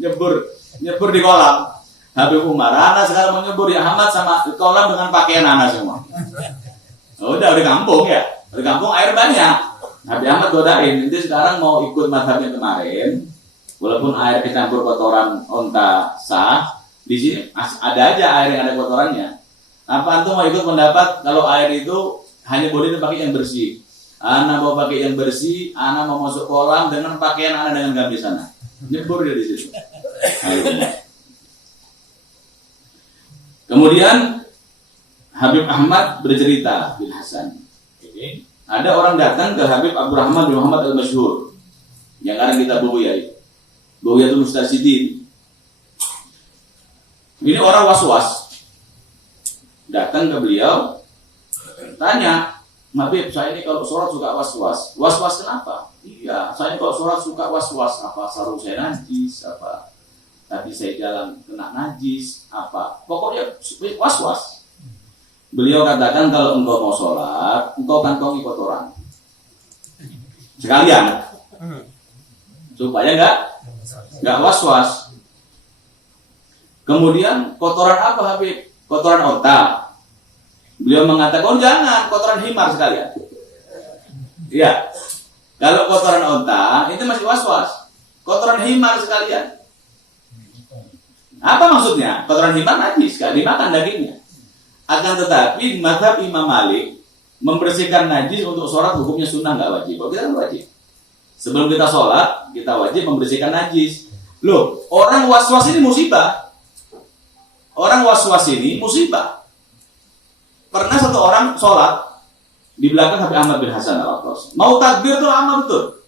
nyebur di kolam. Habib Umar, anak sekarang mau nyebur ya Ahmad sama kolam dengan pakaian anak semua. Udah di kampung ya. Di kampung air banyak. Habib Ahmad godain. Nanti sekarang mau ikut mazhab yang kemarin. Walaupun air dicampur kotoran onta sah, di sini ada aja air yang ada kotorannya. Apa antum mau ikut pendapat kalau air itu hanya boleh dipakai yang bersih? Anak mau pakai yang bersih, anak mau masuk kolam dengan pakaian anak dengan gamis sana. Nyebur dia di situ. Kemudian Habib Ahmad bercerita bin Hasan. Ada orang datang ke Habib Abdurrahman bin Muhammad al-Masyhur yang sekarang kita Bughiyah. Bughyatul Mustashidin. Ini orang was-was. Datang ke beliau, tanya, Habib, saya ini kalau sholat suka was-was. Was-was kenapa? Iya, saya kalau sholat suka was-was. Apa sarung saya najis? Apa tadi saya jalan kena najis? Apa? Pokoknya was-was. Beliau katakan kalau engkau mau sholat, engkau kantongi kotoran. Sekalian. Supaya enggak was-was. Kemudian kotoran apa Habib? Kotoran onta. Beliau mengatakan, oh jangan, kotoran himar sekalian. Iya. Kalau kotoran onta, itu masih was-was. Kotoran himar sekalian. Apa maksudnya? Kotoran himar najis, kan? Dimakan dagingnya. Akan tetapi, mazhab Imam Malik membersihkan najis untuk sholat hukumnya sunnah, nggak wajib. Kalau kita kan wajib. Sebelum kita sholat, kita wajib membersihkan najis. Loh, orang was-was ini musibah. Orang was-was ini musibah. Pernah satu orang sholat di belakang Habib Ahmad bin Hasan al-Attas. Mau takbir tuh lama betul.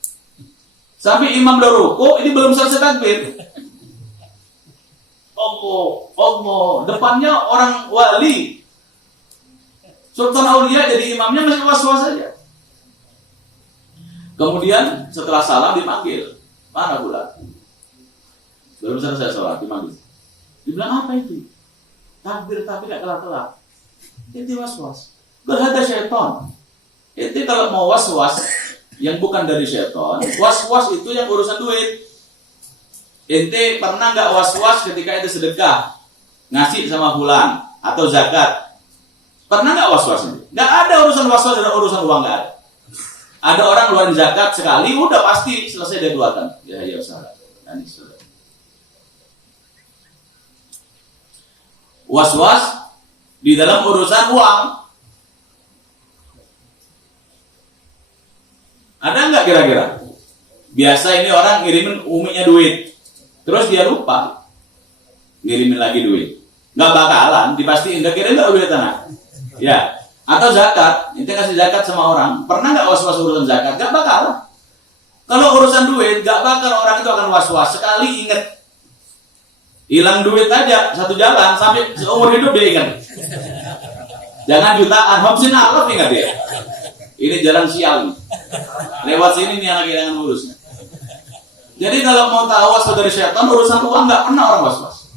Sampai imam udah ruku, ini belum selesai takbir. Allah. Depannya orang wali. Sultan Aulia jadi imamnya masih was-was saja. Kemudian setelah salam dipanggil. Mana bulan? Belum selesai sholat, dipanggil. Dibilang apa itu? Takbir tapi tidak kelar-kelar. Itu was-was. Berhada syaitan. Itu kalau mau was-was yang bukan dari syaitan, was-was itu yang urusan duit. Ente pernah nggak was-was ketika itu sedekah, ngasih sama fulan atau zakat? Pernah nggak was-was ini? Nggak ada urusan was-was dan urusan uang, nggak ada. Ada orang keluarin zakat sekali, udah pasti selesai dia keluarkan. Ya salah. Was-was di dalam urusan uang. Ada nggak kira-kira? Biasa ini orang ngirimin uminya duit, terus dia lupa ngirimin lagi duit. Nggak bakalan, dipastiin nggak kirim nggak duit tanah. Ya, atau zakat, ente kasih zakat sama orang, pernah nggak was-was urusan zakat? Nggak bakalan. Kalau urusan duit, nggak bakal orang itu akan was-was. Sekali inget hilang duit aja satu jalan sampai seumur hidup dia ingat. Jangan jutaan, Hobsin Alaf ingat dia. Ini jalan sial nih. Lewat sini nih anak yang ngurusnya. Jadi kalau mau tahu was dari setan urusan uang nggak pernah orang was-was.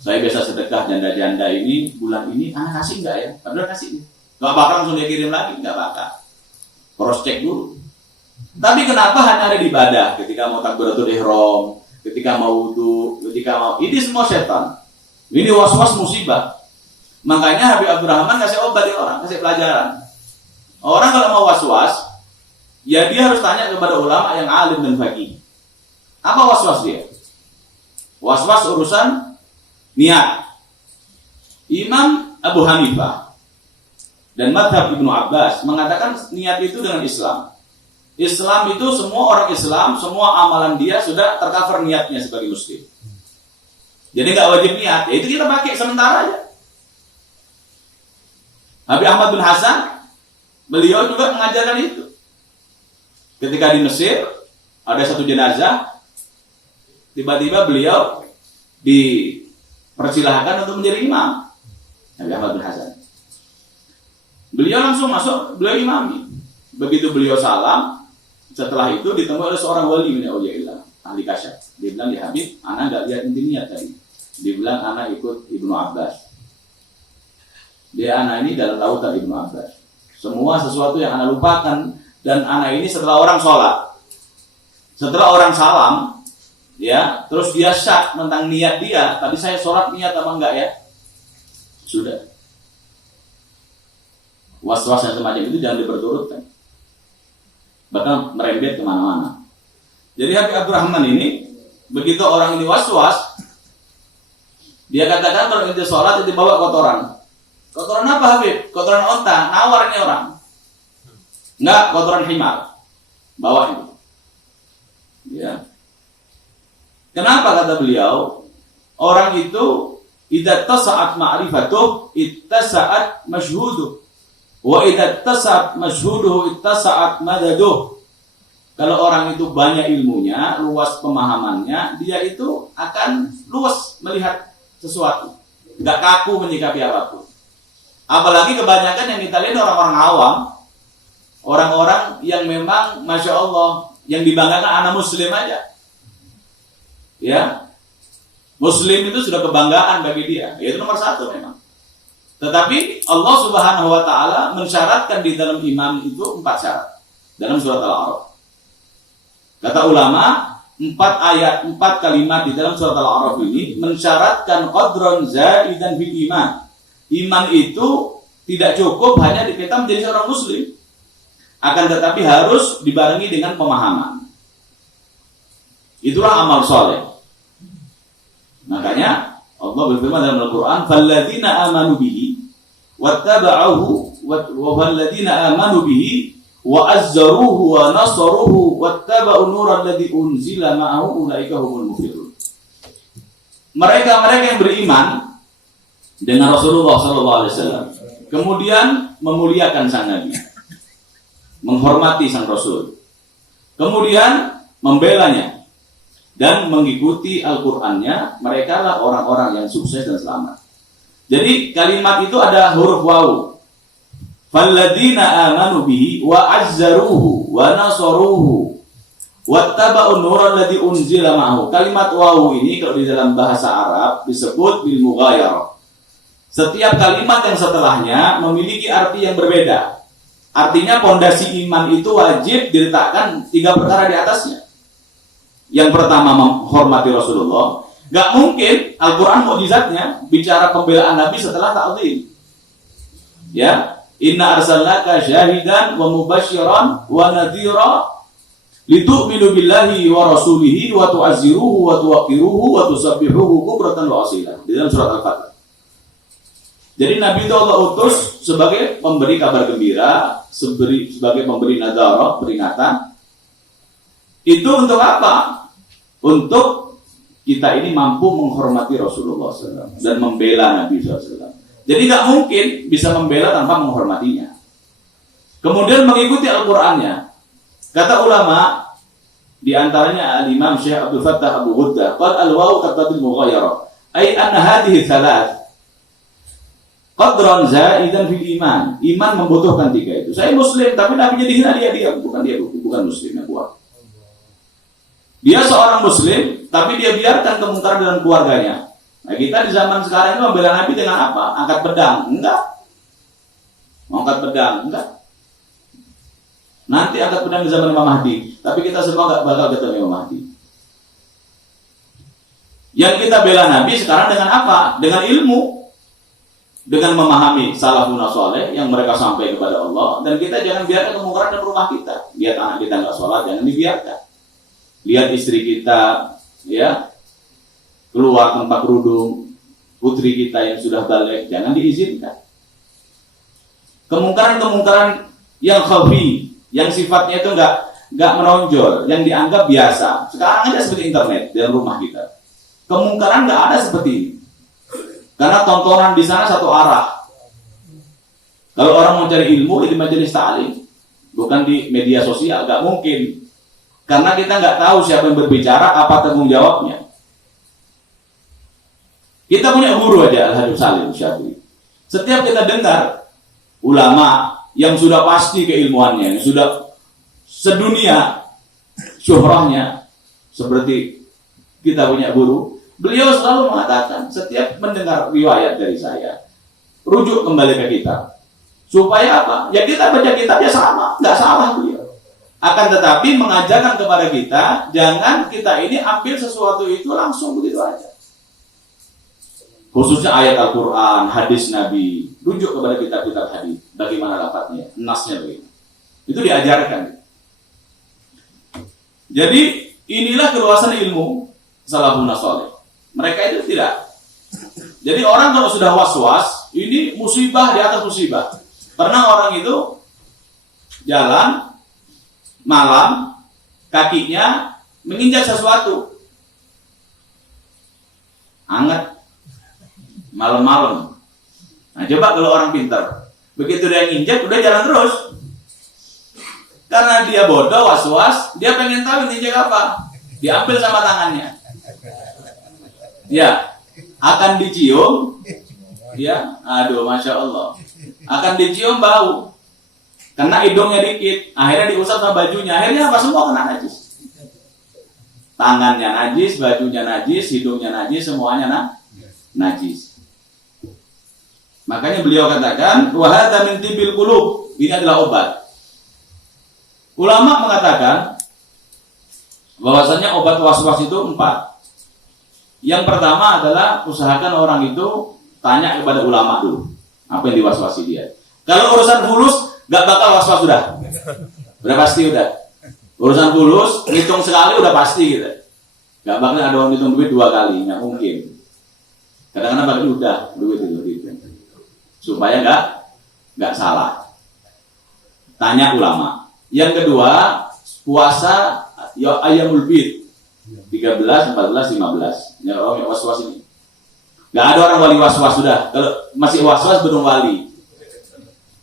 Saya biasa sedekah janda-janda ini bulan ini anak kasih nggak ya? Padahal kasih. Nggak bakal langsung dia kirim lagi, nggak bakal. Cross check dulu. Tapi kenapa hanya ada di ibadah ketika mau takbiratul ihram, ketika mau wudu, ketika mau ini semua setan. Ini was-was musibah. Makanya Habib Abdurrahman kasih obat di orang, kasih pelajaran. Orang kalau mau was-was, ya dia harus tanya kepada ulama yang alim dan faqih. Apa was-was dia? Was-was urusan niat. Imam Abu Hanifah dan madhab Ibnu Abbas mengatakan niat itu dengan Islam. Islam itu semua orang Islam, semua amalan dia sudah tercover niatnya sebagai muslim. Jadi nggak wajib niat, ya itu kita pakai sementara aja. Habib Ahmad bin Hasan, beliau juga mengajarkan itu. Ketika di Mesir ada satu jenazah, tiba-tiba beliau dipersilahkan untuk menjadi imam. Habib Ahmad bin Hasan. Beliau langsung masuk, beliau imami. Begitu beliau salam, setelah itu ditemui oleh seorang wali min auliyaillah, ahli kasyaf. Dia bilang, "Ya Habib, ana enggak lihat intinya tadi." Dia bilang, "Ana ikut Ibnu Abbas." Dia anak ini dalam lautan Ibnu Abbas. Semua sesuatu yang anak lupakan, dan anak ini setelah orang sholat, setelah orang salam, ya, terus dia syak tentang niat dia. Tadi saya sholat niat apa enggak ya? Sudah. Was-was yang semacam itu jangan diperturutkan, bahkan merembet kemana-mana. Jadi Habib Abdurrahman ini, begitu orang ini was-was, dia katakan kalau itu sholat itu bawa kotoran. Kotoran apa Habib? Kotoran onta, nawar ini orang. Enggak, kotoran himar. Bawa itu. Ya. Kenapa kata beliau? Orang itu idza tasa'at ma'rifatuh ittasa'at mashhuduh. Wa idza tasa'at mashhuduh ittasa'at madaduh. Kalau orang itu banyak ilmunya, luas pemahamannya, dia itu akan luas melihat sesuatu. Enggak kaku menyikapi apapun. Apalagi kebanyakan yang kita lihat orang-orang awam, orang-orang yang memang Masya Allah, yang dibanggakan anak muslim aja. Ya, muslim itu sudah kebanggaan bagi dia, itu nomor satu memang. Tetapi Allah Subhanahu Wa Taala mensyaratkan di dalam iman itu 4 syarat dalam surat Al-A'raf. Kata ulama, 4 ayat, 4 kalimat di dalam surat Al-A'raf ini mensyaratkan qadron zaidan fil iman. Iman itu tidak cukup hanya kita menjadi seorang muslim, akan tetapi harus dibarengi dengan pemahaman. Itulah amal soleh. Makanya Allah berfirman dalam Al-Quran, "Falladzina amanu bihi wattaba'uhu walladzina amanu bihi wa azzaruhu wa nasaruhu wattaba'u nural ladzi unzila ma'ahu ulaika humul muflihun." Mereka-mereka yang beriman dengan Rasulullah SAW, kemudian memuliakan sang Nabi, menghormati sang Rasul, kemudian membelanya dan mengikuti Al-Qur'annya, mereka lah orang-orang yang sukses dan selamat. Jadi kalimat itu ada huruf waw. Falladzina amanu bihi wa azzaruhu wa nasaruhu wattaba'u nural ladzi unzila ma'ahu. Kalimat waw ini kalau di dalam bahasa Arab disebut bil mughayarah. Setiap kalimat yang setelahnya memiliki arti yang berbeda. Artinya pondasi iman itu wajib diletakkan 3 perkara di atasnya. Yang pertama menghormati Rasulullah. Gak mungkin Al-Quran mukjizatnya bicara pembelaan Nabi setelah ta'zim. Ya, inna arsalnaka syahidan wa mubasyiran wa nadhira litu'minu billahi wa rasulihi wa tu'azziruhu wa tuwaqqiruhu wa tusabbihuhu bukratan wa asila. Di dalam surat Al-Fatih. Jadi Nabi itu Allah utus sebagai pemberi kabar gembira, sebagai pemberi nadharah, peringatan. Itu untuk apa? Untuk kita ini mampu menghormati Rasulullah SAW dan membela Nabi SAW. Jadi nggak mungkin bisa membela tanpa menghormatinya. Kemudian mengikuti Al-Qur'annya. Kata ulama, di antaranya Al-Imam Syekh Abdul Fattah Abu Ghuddah, qad al-waw taqtatil mughayarah, ay anna hadhihi thalath qadran zaidan fil iman. Iman membutuhkan 3 itu. Saya muslim tapi Nabi jadi hina, dia bukan muslim yang kuat. Dia seorang muslim tapi dia biarkan kemungkaran dalam keluarganya. Nah, kita di zaman sekarang ini membela Nabi dengan apa? Angkat pedang? Enggak. Mau angkat pedang? Enggak. Nanti angkat pedang di zaman Imam Mahdi, tapi kita semua enggak bakal ketemu Imam Mahdi. Yang kita bela Nabi sekarang dengan apa? Dengan ilmu. Dengan memahami salafun saleh yang mereka sampai kepada Allah, dan kita jangan biarkan kemungkaran dalam rumah kita. Lihat anak kita nggak sholat, jangan dibiarkan. Lihat istri kita, ya, keluar tanpa kerudung, putri kita yang sudah balik, jangan diizinkan. Kemungkaran-kemungkaran yang khafi, yang sifatnya itu nggak menonjol, yang dianggap biasa. Sekarang aja seperti internet dalam rumah kita. Kemungkaran nggak ada seperti ini. Karena tontonan di sana satu arah. Kalau orang mau cari ilmu di majelis ta'lim, bukan di media sosial, nggak mungkin. Karena kita nggak tahu siapa yang berbicara, apa tanggung jawabnya. Kita punya guru aja, Al-Habib Salim Syafii. Setiap kita dengar ulama yang sudah pasti keilmuannya, yang sudah sedunia syuhrahnya, seperti kita punya guru, beliau selalu mengatakan, setiap mendengar riwayat dari saya, rujuk kembali ke kita. Supaya apa? Ya kita baca kitabnya sama, nggak salah beliau. Akan tetapi mengajarkan kepada kita, jangan kita ini ambil sesuatu itu langsung begitu aja. Khususnya ayat Al-Quran, hadis Nabi, rujuk kepada kitab-kitab hadis. Bagaimana lafadznya, nasnya bagaimana. Itu diajarkan. Jadi inilah keluasan ilmu salafun saleh. Mereka itu tidak. Jadi orang kalau sudah was-was, ini musibah di atas musibah. Pernah orang itu jalan malam, kakinya menginjak sesuatu. Hangat. Malam-malam. Nah, coba kalau orang pintar. Begitu dia nginjak, udah jalan terus. Karena dia bodoh, was-was, dia pengen tahu nginjak apa. Diambil sama tangannya. Ya, akan dicium. Ya, aduh, Masya Allah. Akan dicium bau. Kena hidungnya dikit. Akhirnya diusap sama bajunya. Akhirnya apa? Semua kena najis. Tangannya najis, bajunya najis, hidungnya najis, semuanya najis. Makanya beliau katakan, wa hadza min tibil qulub. Ini adalah obat. Ulama mengatakan bahwasanya obat was-was itu 4. Yang pertama adalah usahakan orang itu tanya kepada ulama dulu apa yang diwaswasi dia. Kalau urusan fulus gak bakal was-was sudah pasti udah. Urusan fulus ngitung sekali udah pasti gitu. Gak bakal ada orang ngitung duit 2 kali, nggak mungkin. Kadang-kadang bagi udah duit itu supaya nggak salah. Tanya ulama. Yang kedua, puasa ya ayyamul bid 13, 14, 15. Ya orang yang was-was ini. Gak ada orang wali was-was sudah. Kalau masih was-was belum wali.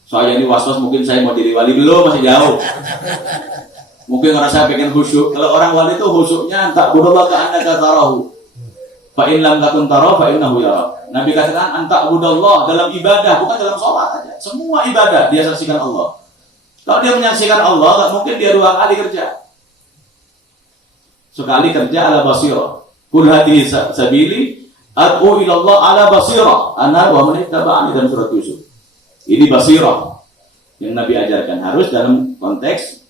Soalnya ini was-was mungkin saya mau jadi wali belum, masih jauh. Mungkin ngerasa pengen khusyuk. Kalau orang wali itu khusyuknya tak budallah ka'annaka tarahu. Fa in lam takun tarahu fa innahu yara. Nabi katakan anta budallah dalam ibadah, bukan dalam sholat aja. Semua ibadah dia saksikan Allah. Kalau dia menyaksikan Allah, gak mungkin dia 2 kali kerja. Sekali kerja ala basirah. Kul hadhihi sabili ad'u ila Allah ala basirah ana wa man ittaba'ani, dalam surat Yusuf. Ini basirah yang Nabi ajarkan, harus dalam konteks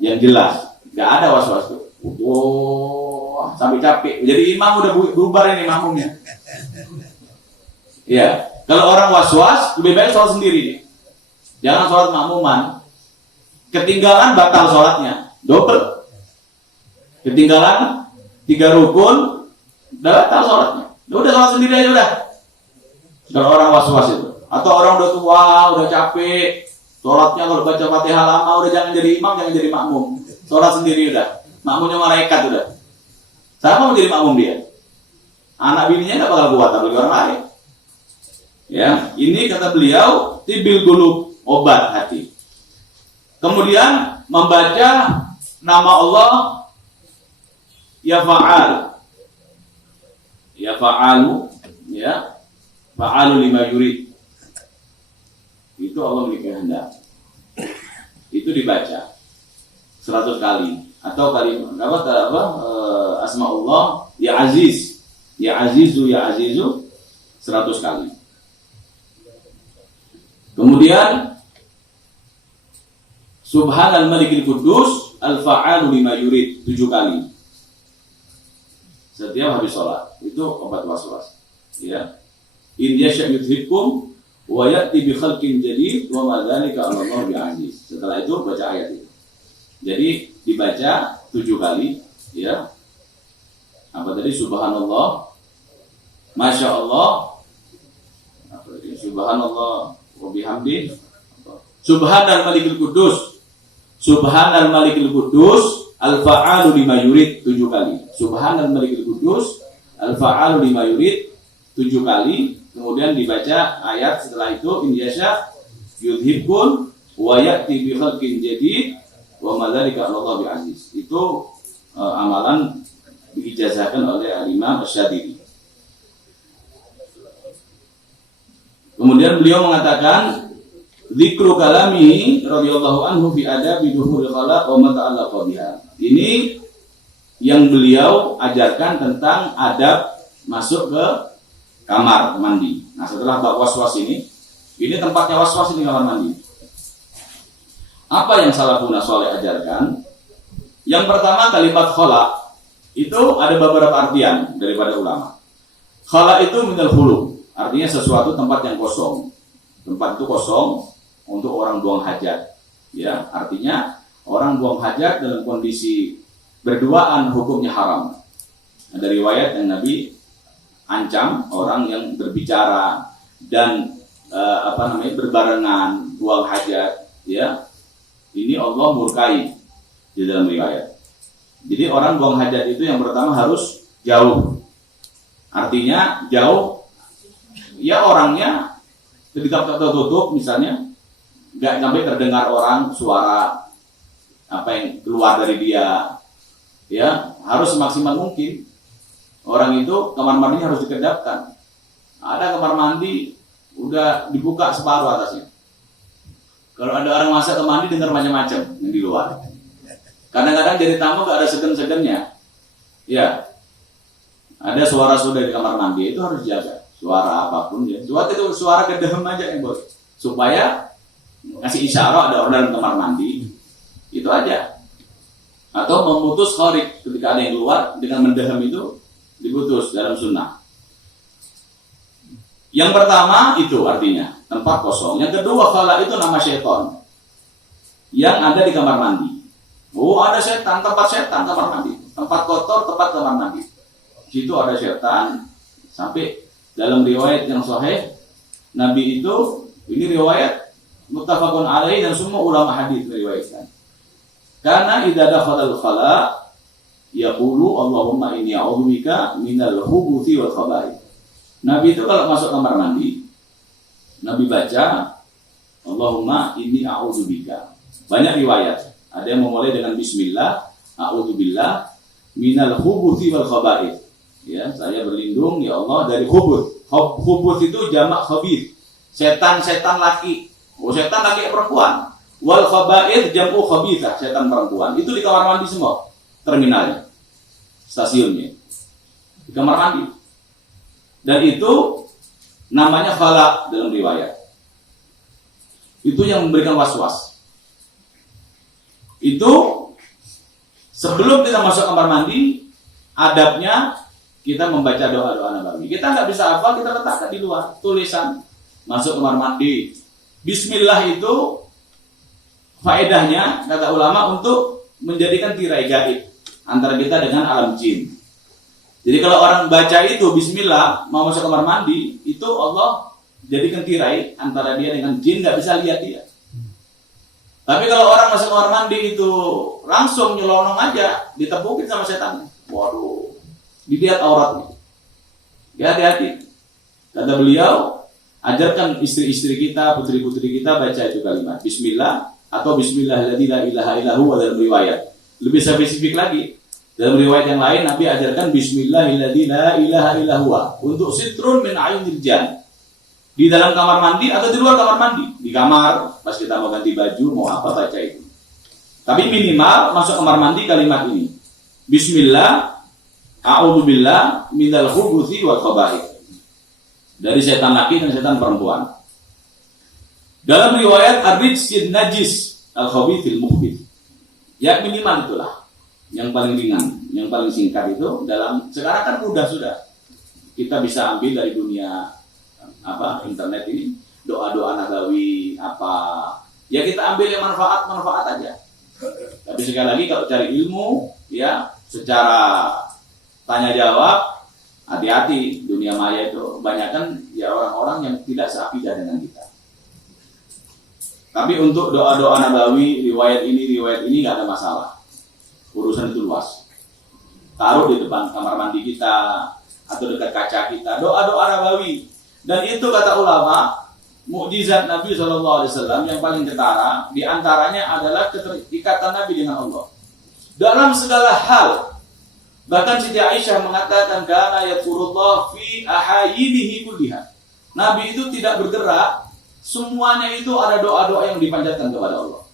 yang jelas. Gak ada was-was tuh. Oh, sampai capek. Jadi imam udah bubar ini makmumnya. Iya. Kalau orang was-was lebih baik sholat sendiri nih. Jangan sholat makmuman. Ketinggalan batal sholatnya. Double. Ketinggalan 3 rukun batal sholatnya. Udah sholat sendiri aja udah. Kalau orang was-was itu. Atau orang udah tua, udah capek, sholatnya kalau baca Fatihah lama, udah jangan jadi imam, jangan jadi makmum. Sholat sendiri udah. Makmumnya malaikat udah. Siapa mau jadi makmum dia? Anak bininya nggak bakal kuat, apalagi orang lain. Ya, ini kata beliau tibil qulub, obat hati. Kemudian membaca nama Allah ya fa'al. Ya fa'alu, ya. Fa'alu lima yurid. Itu Allah memiliki kehendak. Itu dibaca 100 kali atau kalimat asma Allah ya aziz, ya azizu, ya azizu 100 kali. Kemudian subhanal malikil quddus al fa'alu lima yurid 7 kali. Setiap habis sholat. Itu obat was-was. Ya. In yasha yudhibkum wa ya'ti bi khalqin jadid wa ma dzalika 'ala Allah bi'aziz. Setelah itu baca ayat itu. Jadi dibaca 7 kali, ya. Apa tadi? Subhanallah, Masya Allah, Subhanallah wa bihamdi, Subhanal malikil quddus, Subhanal malikil quddus al-fa'alu lima yurid 7 kali. Subhanal malikil quddus al-fa'alu lima yurid 7 kali. Kemudian dibaca ayat setelah itu, in yasha yudhibun wa ya'ti bi khalqin jadid wa ma dzalika 'ala Allah bi'aziz. Itu amalan diijazahkan oleh Al-Imam Asy-Syadili. Kemudian beliau mengatakan dzikru kalami radhiyallahu anhu fi adabi duhuril khala wa ma ta'allaqa biha. Ini yang beliau ajarkan tentang adab masuk ke kamar mandi. Nah, setelah bab waswas ini tempatnya waswas ini kamar mandi. Apa yang salafun saleh ajarkan? Yang pertama kalimat khala itu ada beberapa artian daripada ulama. Khala itu minal khulu, artinya sesuatu tempat yang kosong. Tempat itu kosong untuk orang buang hajat. Ya, artinya orang buang hajat dalam kondisi berduaan hukumnya haram. Ada riwayat yang Nabi ancam orang yang berbicara dan berbarengan buang hajat, ya. Ini Allah murkai di dalam riwayat. Jadi orang buang hajat itu yang pertama harus jauh. Artinya jauh, ya orangnya tertutup misalnya, nggak sampai terdengar orang suara apa yang keluar dari dia. Ya, harus semaksimal mungkin. Orang itu kamar mandinya harus dikedapkan. Ada kamar mandi udah dibuka separuh atasnya. Kalau ada orang masuk ke mandi dengar macam-macam yang di luar. Kadang-kadang jadi tamu gak ada segen-segennya. Ya, ada suara-suara di kamar mandi itu harus dijaga. Suara apapun ya. Suara kedehem aja yang boleh. Supaya ngasih isyarat ada orang dalam kamar mandi. Itu aja. Atau memutus kharik ketika ada yang keluar dengan mendehem itu diputus dalam sunnah. Yang pertama itu artinya tempat kosong. Yang kedua khala itu nama syaitan yang ada di kamar mandi. Oh, ada setan, tempat setan kamar mandi, tempat kotor tempat kamar mandi. Situ ada setan. Sampai dalam riwayat yang sahih Nabi itu, ini riwayat muttafaqun alaih dan semua ulama hadis meriwayatkan. Karena idza dakhala al-khala yaqulu Allahumma inni a'udzubika minal khubuthi wal khaba'ith. Nabi itu kalau masuk kamar mandi, Nabi baca Allahumma inni a'udzubika. Banyak riwayat. Ada yang memulai dengan bismillah, a'udzubillah minal khubuthi wal khaba'ith. Ya, saya berlindung ya Allah dari khubuth. Khubuth itu jamak khabith. Setan-setan laki. Oh, setan laki perempuan. Wal khaba'ith jam'u khabithah, setan perempuan. Itu di kamar mandi semua. Terminalnya. Stasiunnya. Di kamar mandi. Dan itu namanya khala dalam riwayat. Itu yang memberikan was-was. Itu sebelum kita masuk kamar mandi, adabnya kita membaca doa-doa nabawi. Kita nggak bisa hafal, kita letakkan di luar tulisan masuk kamar mandi. Bismillah itu faedahnya kata ulama untuk menjadikan tirai gaib antara kita dengan alam jin. Jadi kalau orang baca itu bismillah mau masuk kamar mandi, itu Allah jadikan tirai antara dia dengan jin, nggak bisa lihat dia. Tapi kalau orang masuk kamar mandi itu langsung nyelonong aja, ditepukin sama setan. Waduh, dilihat auratnya. Ya, hati-hati. Kata beliau, ajarkan istri-istri kita, putri-putri kita baca itu kalimat Bismillah atau Bismillahirrahmanirrahim la ilaha illa huwa dalam riwayat. Lebih spesifik lagi. Dalam riwayat yang lain Nabi ajarkan Bismillahirrahmanirrahim la ilaha illa huwa untuk sitrun min ayunil jan. Di dalam kamar mandi atau di luar kamar mandi. Di kamar, pas kita mau ganti baju, mau apa baca itu. Tapi minimal masuk kamar mandi kalimat ini. Bismillah, a'udzubillah minal khubuthi wal khaba'ith. Dari setan laki dan setan perempuan. Dalam riwayat ar-rijsin najis al-khabithil mukhbith. Ya minimal itulah. Yang paling ringan, yang paling singkat itu dalam sekarang kan mudah sudah. Kita bisa ambil dari dunia internet ini doa-doa nabawi ya kita ambil yang manfaat aja. Tapi sekali lagi kalau cari ilmu ya secara tanya jawab hati-hati, dunia maya itu banyakkan ya orang-orang yang tidak seakidah dengan kita. Tapi untuk doa-doa nabawi riwayat ini nggak ada masalah. Urusan itu luas. Taruh di depan kamar mandi kita atau dekat kaca kita doa-doa nabawi. Dan itu kata ulama mukjizat Nabi SAW yang paling ketara, diantaranya adalah keterikatan Nabi dengan Allah dalam segala hal. Bahkan Siti Aisyah mengatakan kana yaqulullah fi ahayinihi kulliha. Nabi itu tidak bergerak, semuanya itu ada doa-doa yang dipanjatkan kepada Allah.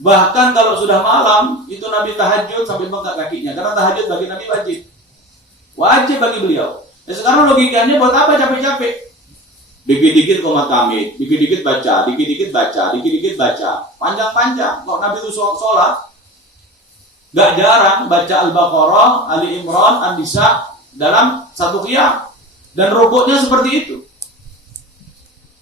Bahkan kalau sudah malam, itu Nabi tahajud sambil bengkak kakinya, karena tahajud bagi Nabi wajib. Wajib bagi beliau. Sekarang logikanya buat apa capek-capek? Dikit-dikit qomat kamit, dikit-dikit baca, dikit-dikit baca, dikit-dikit baca, panjang-panjang. Kalau Nabi itu sholat, gak jarang baca Al-Baqarah, Ali Imran, An-Nisa dalam satu qiyam, dan rukuknya seperti itu.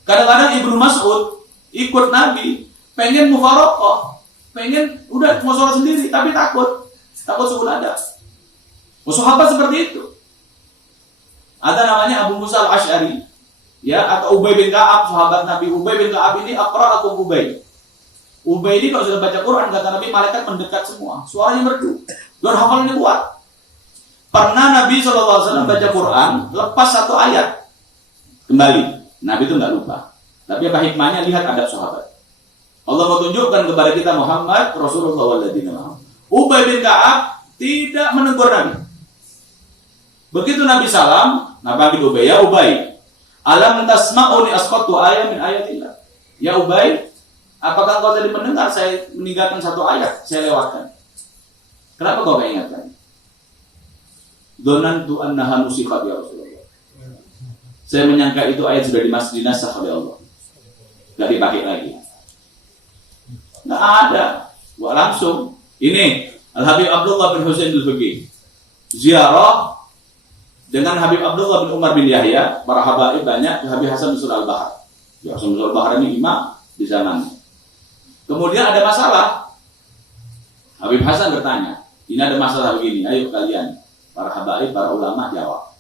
Kadang-kadang Ibnu Mas'ud ikut Nabi, pengen mufaraqah, pengen udah mau sholat sendiri, tapi takut suhul ada. Sahabat seperti itu. Ada namanya Abu Musa Al-Asy'ari, ya, atau Ubay bin Ka'ab, sahabat Nabi. Ubay bin Ka'ab ini aqra'akum Ubay. Ubay ini kalau sudah baca Quran, kata Nabi, malaikat mendekat semua, suaranya merdu, dan hafalannya kuat. Pernah Nabi SAW baca Quran, lepas satu ayat, kembali. Nabi itu nggak lupa. Tapi apa hikmahnya? Lihat adab sahabat. Allah mau tunjukkan kepada kita Muhammad Rasulullah walladziina ma'ahu. Ubay bin Ka'ab tidak menegur Nabi. Begitu Nabi salam, Nabi panggil Ubay, ya Ubay, alam tasma'u li asqatu ayat min ayatillah. Ya Ubay, apakah kau tadi mendengar saya meninggalkan satu ayat, saya lewatkan? Kenapa kau gak ingatkan? Dhanantu annaha nusikhat ya Rasulullah. Saya menyangka itu ayat sudah dinasakh oleh Allah, gak dipakai lagi. Nggak ada. Wah, langsung. Ini Al-Habib Abdullah bin Husain Al-Faqih ziarah dengan Habib Abdullah bin Umar bin Yahya. Para habaib banyak. Habib Hasan bin Al-Bahar. Ya, Hasan bin Al-Bahar ini imam di zaman. Kemudian ada masalah. Habib Hasan bertanya, ini ada masalah begini, ayo kalian para habaib, para ulama jawab.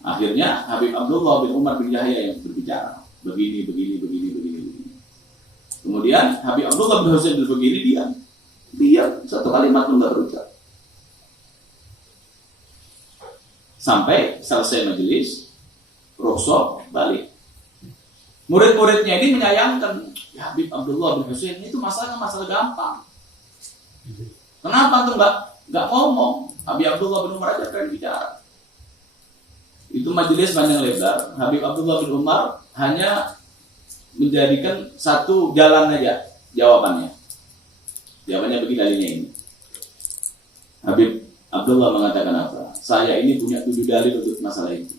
Akhirnya Habib Abdullah bin Umar bin Yahya yang berbicara. Begini. Kemudian Habib Abdullah bin Husain begini diam, satu kalimat pun nggak berucap. Sampai selesai majelis, rukhsah balik. Murid-muridnya ini menyayangkan, ya Habib Abdullah bin Husain itu masalah gampang. Kenapa tuh nggak ngomong? Habib Abdullah bin Umar aja keren bicara. Itu majelis panjang lebar. Habib Abdullah bin Umar hanya menjadikan satu jalan aja jawabannya. Jawabannya begini dalilnya ini. Habib Abdullah mengatakan apa? Saya ini punya 7 dalil untuk masalah itu.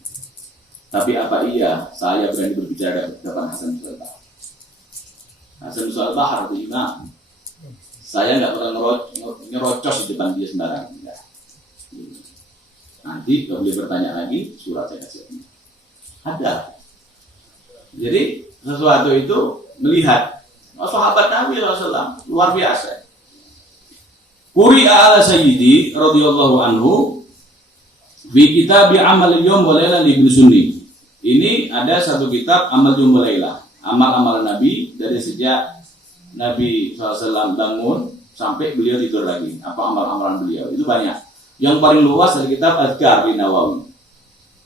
Tapi apa iya saya berani berbicara di depan Hasan bin Al-Bahar? Hasan bin Al-Bahar itu imam. Saya nggak pernah ngerocos di depan dia sembarangan. Nanti kalau dia bertanya lagi, surat saya kasih. Ada. Jadi sesuatu itu melihat sahabat Nabi SAW luar biasa. Quri'a ala Sayyidi radhiyallahu anhu fi kitab Amal Yawm wa Laila li Ibnu Sunni. Ini ada satu kitab Amal Yawm wa Laila, amal-amal Nabi dari sejak Nabi SAW bangun sampai beliau tidur lagi. Apa amal-amalan beliau? Itu banyak. Yang paling luas dari kitab Adhkar di Nawawi.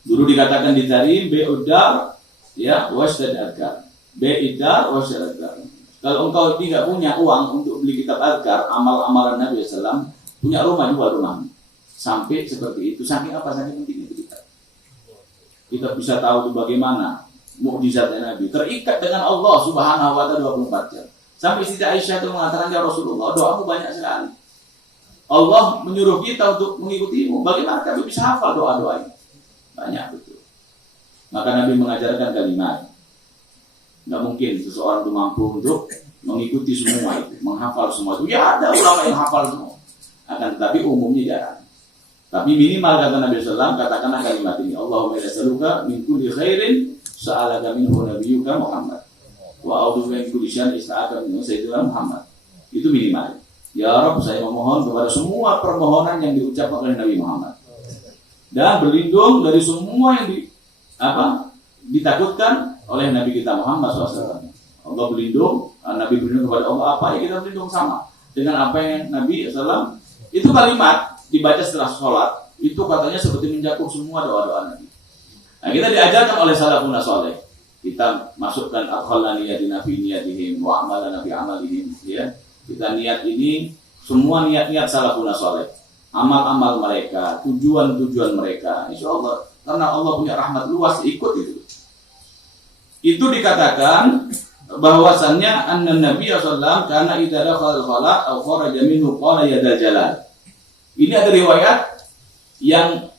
Dulu dikatakan di Tarim Be'udar, ya, wasdad Adhkar. Be'idar, wasdad Adhkar. Kalau engkau tidak punya uang untuk beli kitab Adhkar, amal-amalan Nabi SAW, punya rumah, jual rumah. Sampai seperti itu. Saking apa? Saking penting itu kita bisa tahu bagaimana mukjizatnya Nabi. Terikat dengan Allah Subhanahu wa Ta'ala 24 jam. Sampai Siti Aisyah itu mengatakan, ya Rasulullah, doamu banyak sekali. Allah menyuruh kita untuk mengikutimu. Bagaimana kami bisa hafal doa-doa ini? Banyak betul. Maka Nabi mengajarkan kalimat. Tidak mungkin seseorang itu mampu untuk mengikuti semua itu, menghafal semua itu. Ya ada ulama yang hafal semua. Akan tetapi umumnya jarang. Tapi minimal kata Nabi SAW, katakanlah kalimat ini. Allahumma yas'aluka min kulli khairin sa'alaka minhu nabiyyuka Muhammad. Wa a'udzu min kulli syarrin ista'aka minhu sayyidina Muhammad. Itu minimal. Ya Rabb, saya memohon kepada semua permohonan yang diucapkan oleh Nabi Muhammad dan berlindung dari semua yang ditakutkan oleh Nabi kita Muhammad SAW. Allah berlindung, Nabi berlindung kepada Allah, apa ya kita berlindung sama dengan apa yang Nabi SAW. Itu kalimat dibaca setelah sholat, itu katanya seperti mencakup semua doa-doa Nabi. Nah, kita diajarkan oleh salafun saleh. Kita masukkan akhalna niyatina fi niyatihim wa amalana fi amalihim, ya. Kita niat ini semua niat-niat salafun saleh. Amal-amal mereka, tujuan-tujuan mereka. Insyaallah karena Allah punya rahmat luas ikut itu. Itu dikatakan bahwasannya anna Nabi sallallahu alaihi wasallam kana idza dakhala al-khala aw kharaja minhu qala ya dzal jalal. Ini ada riwayat yang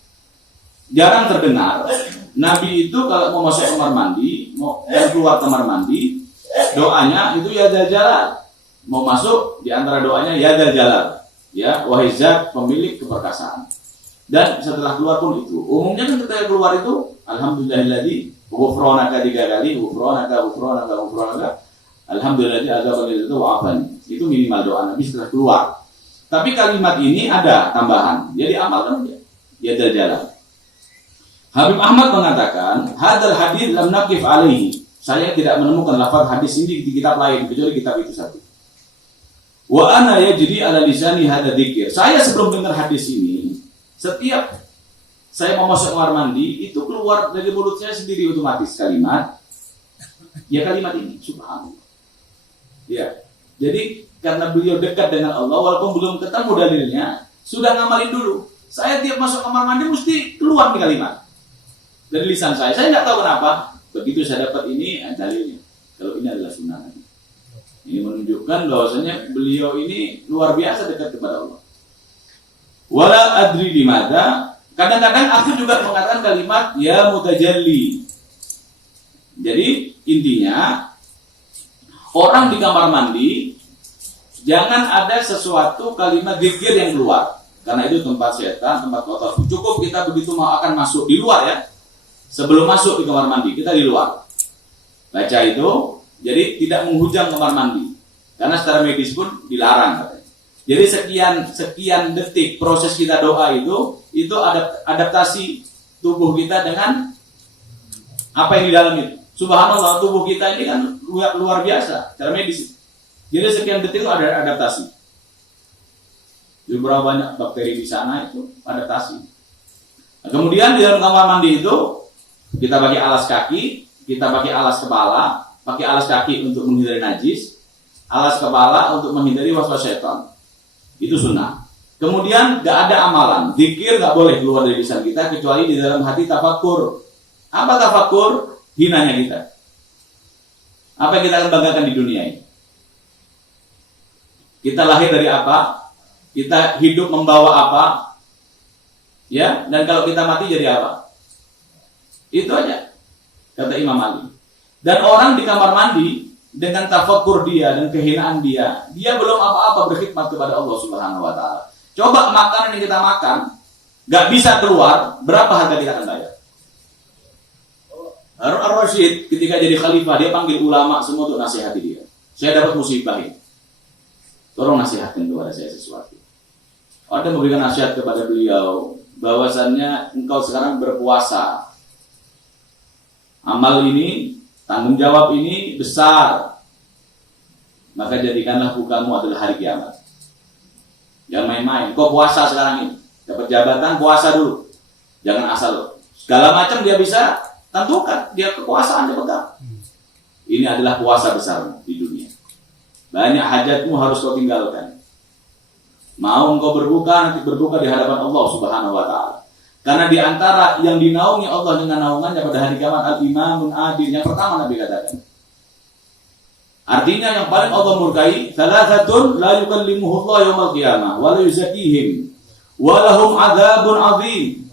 jarang terdengar. Nabi itu kalau mau masuk kamar mandi, mau keluar kamar mandi, doanya itu ya dzal jalal. Mau masuk di antara doanya ya dzal jalal. Ya, wahai zat pemilik keperkasaan. Dan setelah keluar pun itu. Umumnya kan ketika keluar itu alhamdulillahilladzi ghufranaka 3 kali, ghufranaka. Alhamdulillahilladzi adzabani itu wa'afani. Itu minimal doa Nabi setelah keluar. Tapi kalimat ini ada tambahan. Jadi amalkan aja. Ya dzal jalal. Habib Ahmad mengatakan, hadal hadis lam naqif alaihi. Saya tidak menemukan lafaz hadis ini di kitab lain kecuali kitab itu satu. Wa ana yajri ala lisani hada dzikir. Saya sebelum dengar hadis ini, setiap saya mau masuk kamar mandi, itu keluar dari mulut saya sendiri otomatis kalimat ini, subhanallah. Ya. Jadi karena beliau dekat dengan Allah walaupun belum ketemu dalilnya, sudah ngamalin dulu. Saya tiap masuk kamar mandi mesti keluar di kalimat dari lisan saya. Saya nggak tahu kenapa. Begitu saya dapat ini dalilnya. Kalau ini adalah sunnah. Ini menunjukkan bahwasanya beliau ini luar biasa dekat kepada Allah. Wala adri limada. Kadang-kadang aku juga mengatakan kalimat ya mutajalli. Jadi intinya orang di kamar mandi jangan ada sesuatu kalimat zikir yang keluar. Karena itu tempat setan, tempat kotor. Cukup kita begitu mau akan masuk di luar ya. Sebelum masuk di kamar mandi, kita di luar. Baca itu, jadi tidak menghujam kamar mandi. Karena secara medis pun dilarang katanya. Jadi sekian detik proses kita doa itu adaptasi tubuh kita dengan apa yang di dalam itu. Subhanallah, tubuh kita ini kan luar biasa secara medis. Jadi sekian detik itu ada adaptasi. Jadi berapa banyak bakteri di sana itu adaptasi. Nah, kemudian di dalam kamar mandi itu kita pakai alas kaki, kita pakai alas kepala, pakai alas kaki untuk menghindari najis, alas kepala untuk menghindari waswas syaitan. Itu sunnah. Kemudian gak ada amalan, zikir gak boleh keluar dari lisan kita kecuali di dalam hati tafakkur. Apa tafakkur? Hinanya kita. Apa yang kita akan banggakan di dunia ini? Kita lahir dari apa? Kita hidup membawa apa? Ya, dan kalau kita mati jadi apa? Itu aja, kata Imam Ali. Dan orang di kamar mandi dengan tafakkur dia dan kehinaan dia belum apa-apa berkhidmat kepada Allah Subhanahu wa taala. Coba makanan yang kita makan gak bisa keluar, berapa harga kita akan bayar? Harun ar-Rasyid ketika jadi khalifah dia panggil ulama semua untuk nasihati dia. Saya dapat musibah ini. Tolong nasihatkan kepada saya sesuatu. Ada memberikan nasihat kepada beliau bahwasannya engkau sekarang berpuasa. Amal ini, tanggung jawab ini besar. Maka jadikanlah bukamu adalah hari kiamat. Jangan main-main. Kau puasa sekarang ini. Dapat jabatan, puasa dulu. Jangan asal. Segala macam dia bisa tentukan. Dia kekuasaan dia pegang. Ini adalah puasa besar di dunia. Banyak hajatmu harus kau tinggalkan. Mau engkau berbuka, nanti berbuka di hadapan Allah Subhanahu wa taala. Karena di antara yang dinaungi Allah dengan naungannya pada hari kiamat al-imamun adil. Yang pertama Nabi katakan. Artinya yang paling Allah murkai, salasatun la yukallimuhu Allah yaumil qiyamah wa la yuzakkihim wa lahum adzabun adzim.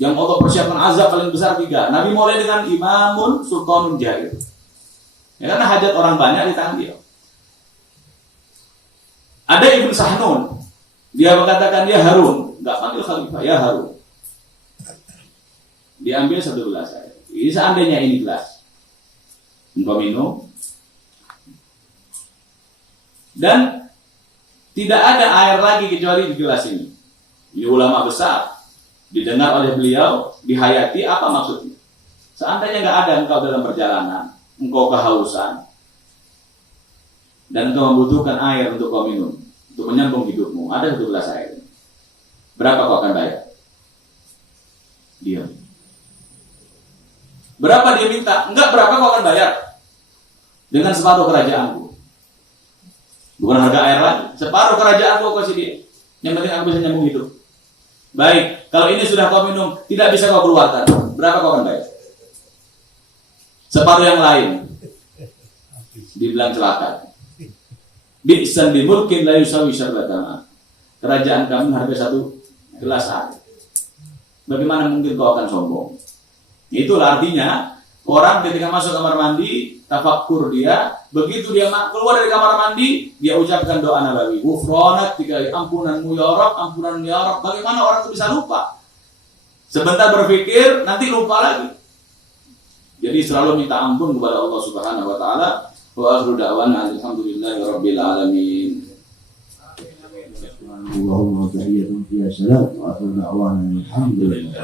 Yang Allah persiapkan azab paling besar 3. Nabi mulai dengan imamun sultanun jahil. Ya, karena hajat orang banyak di tangan dia. Ada Ibn Sahnun. Dia mengatakan dia Harun, enggak panggil khalifah, ya Harun. Diambil 1 gelas air. Ini seandainya ini gelas. Engkau minum. Dan tidak ada air lagi kecuali di gelas ini. Ini ulama besar. Didengar oleh beliau, dihayati, apa maksudnya? Seandainya enggak ada engkau dalam perjalanan, engkau kehausan, dan engkau membutuhkan air untuk kau minum, untuk menyambung hidupmu, ada 1 gelas air. Berapa kau akan bayar? Diam. Berapa dia minta? Enggak, berapa kau akan bayar? Dengan separuh kerajaanku. Bukan harga air lagi. Separuh kerajaanku kau kasih dia. Yang penting aku bisa nyambung hidup. Baik, kalau ini sudah kau minum, tidak bisa kau keluarkan. Berapa kau akan bayar? Separuh yang lain. Dibilang celaka. Bi'san bimulkin la yusawi syarbatama. Kerajaan kamu harga 1 gelas air. Bagaimana mungkin kau akan sombong? Itulah artinya orang ketika masuk kamar mandi, tafakkur dia, begitu dia keluar dari kamar mandi, dia ucapkan doa nabawi. Ghufranak, 3 kali, ampunanmu ya Rabb, ampunanmu ya Rabb. Bagaimana orang itu bisa lupa? Sebentar berpikir, nanti lupa lagi. Jadi selalu minta ampun kepada Allah Subhanahu wa taala. Wa akhiru da'wana alhamdulillahi rabbil alamin. Allahumma tahiyyatun fiha salam wa akhiru da'wana alhamdulillah.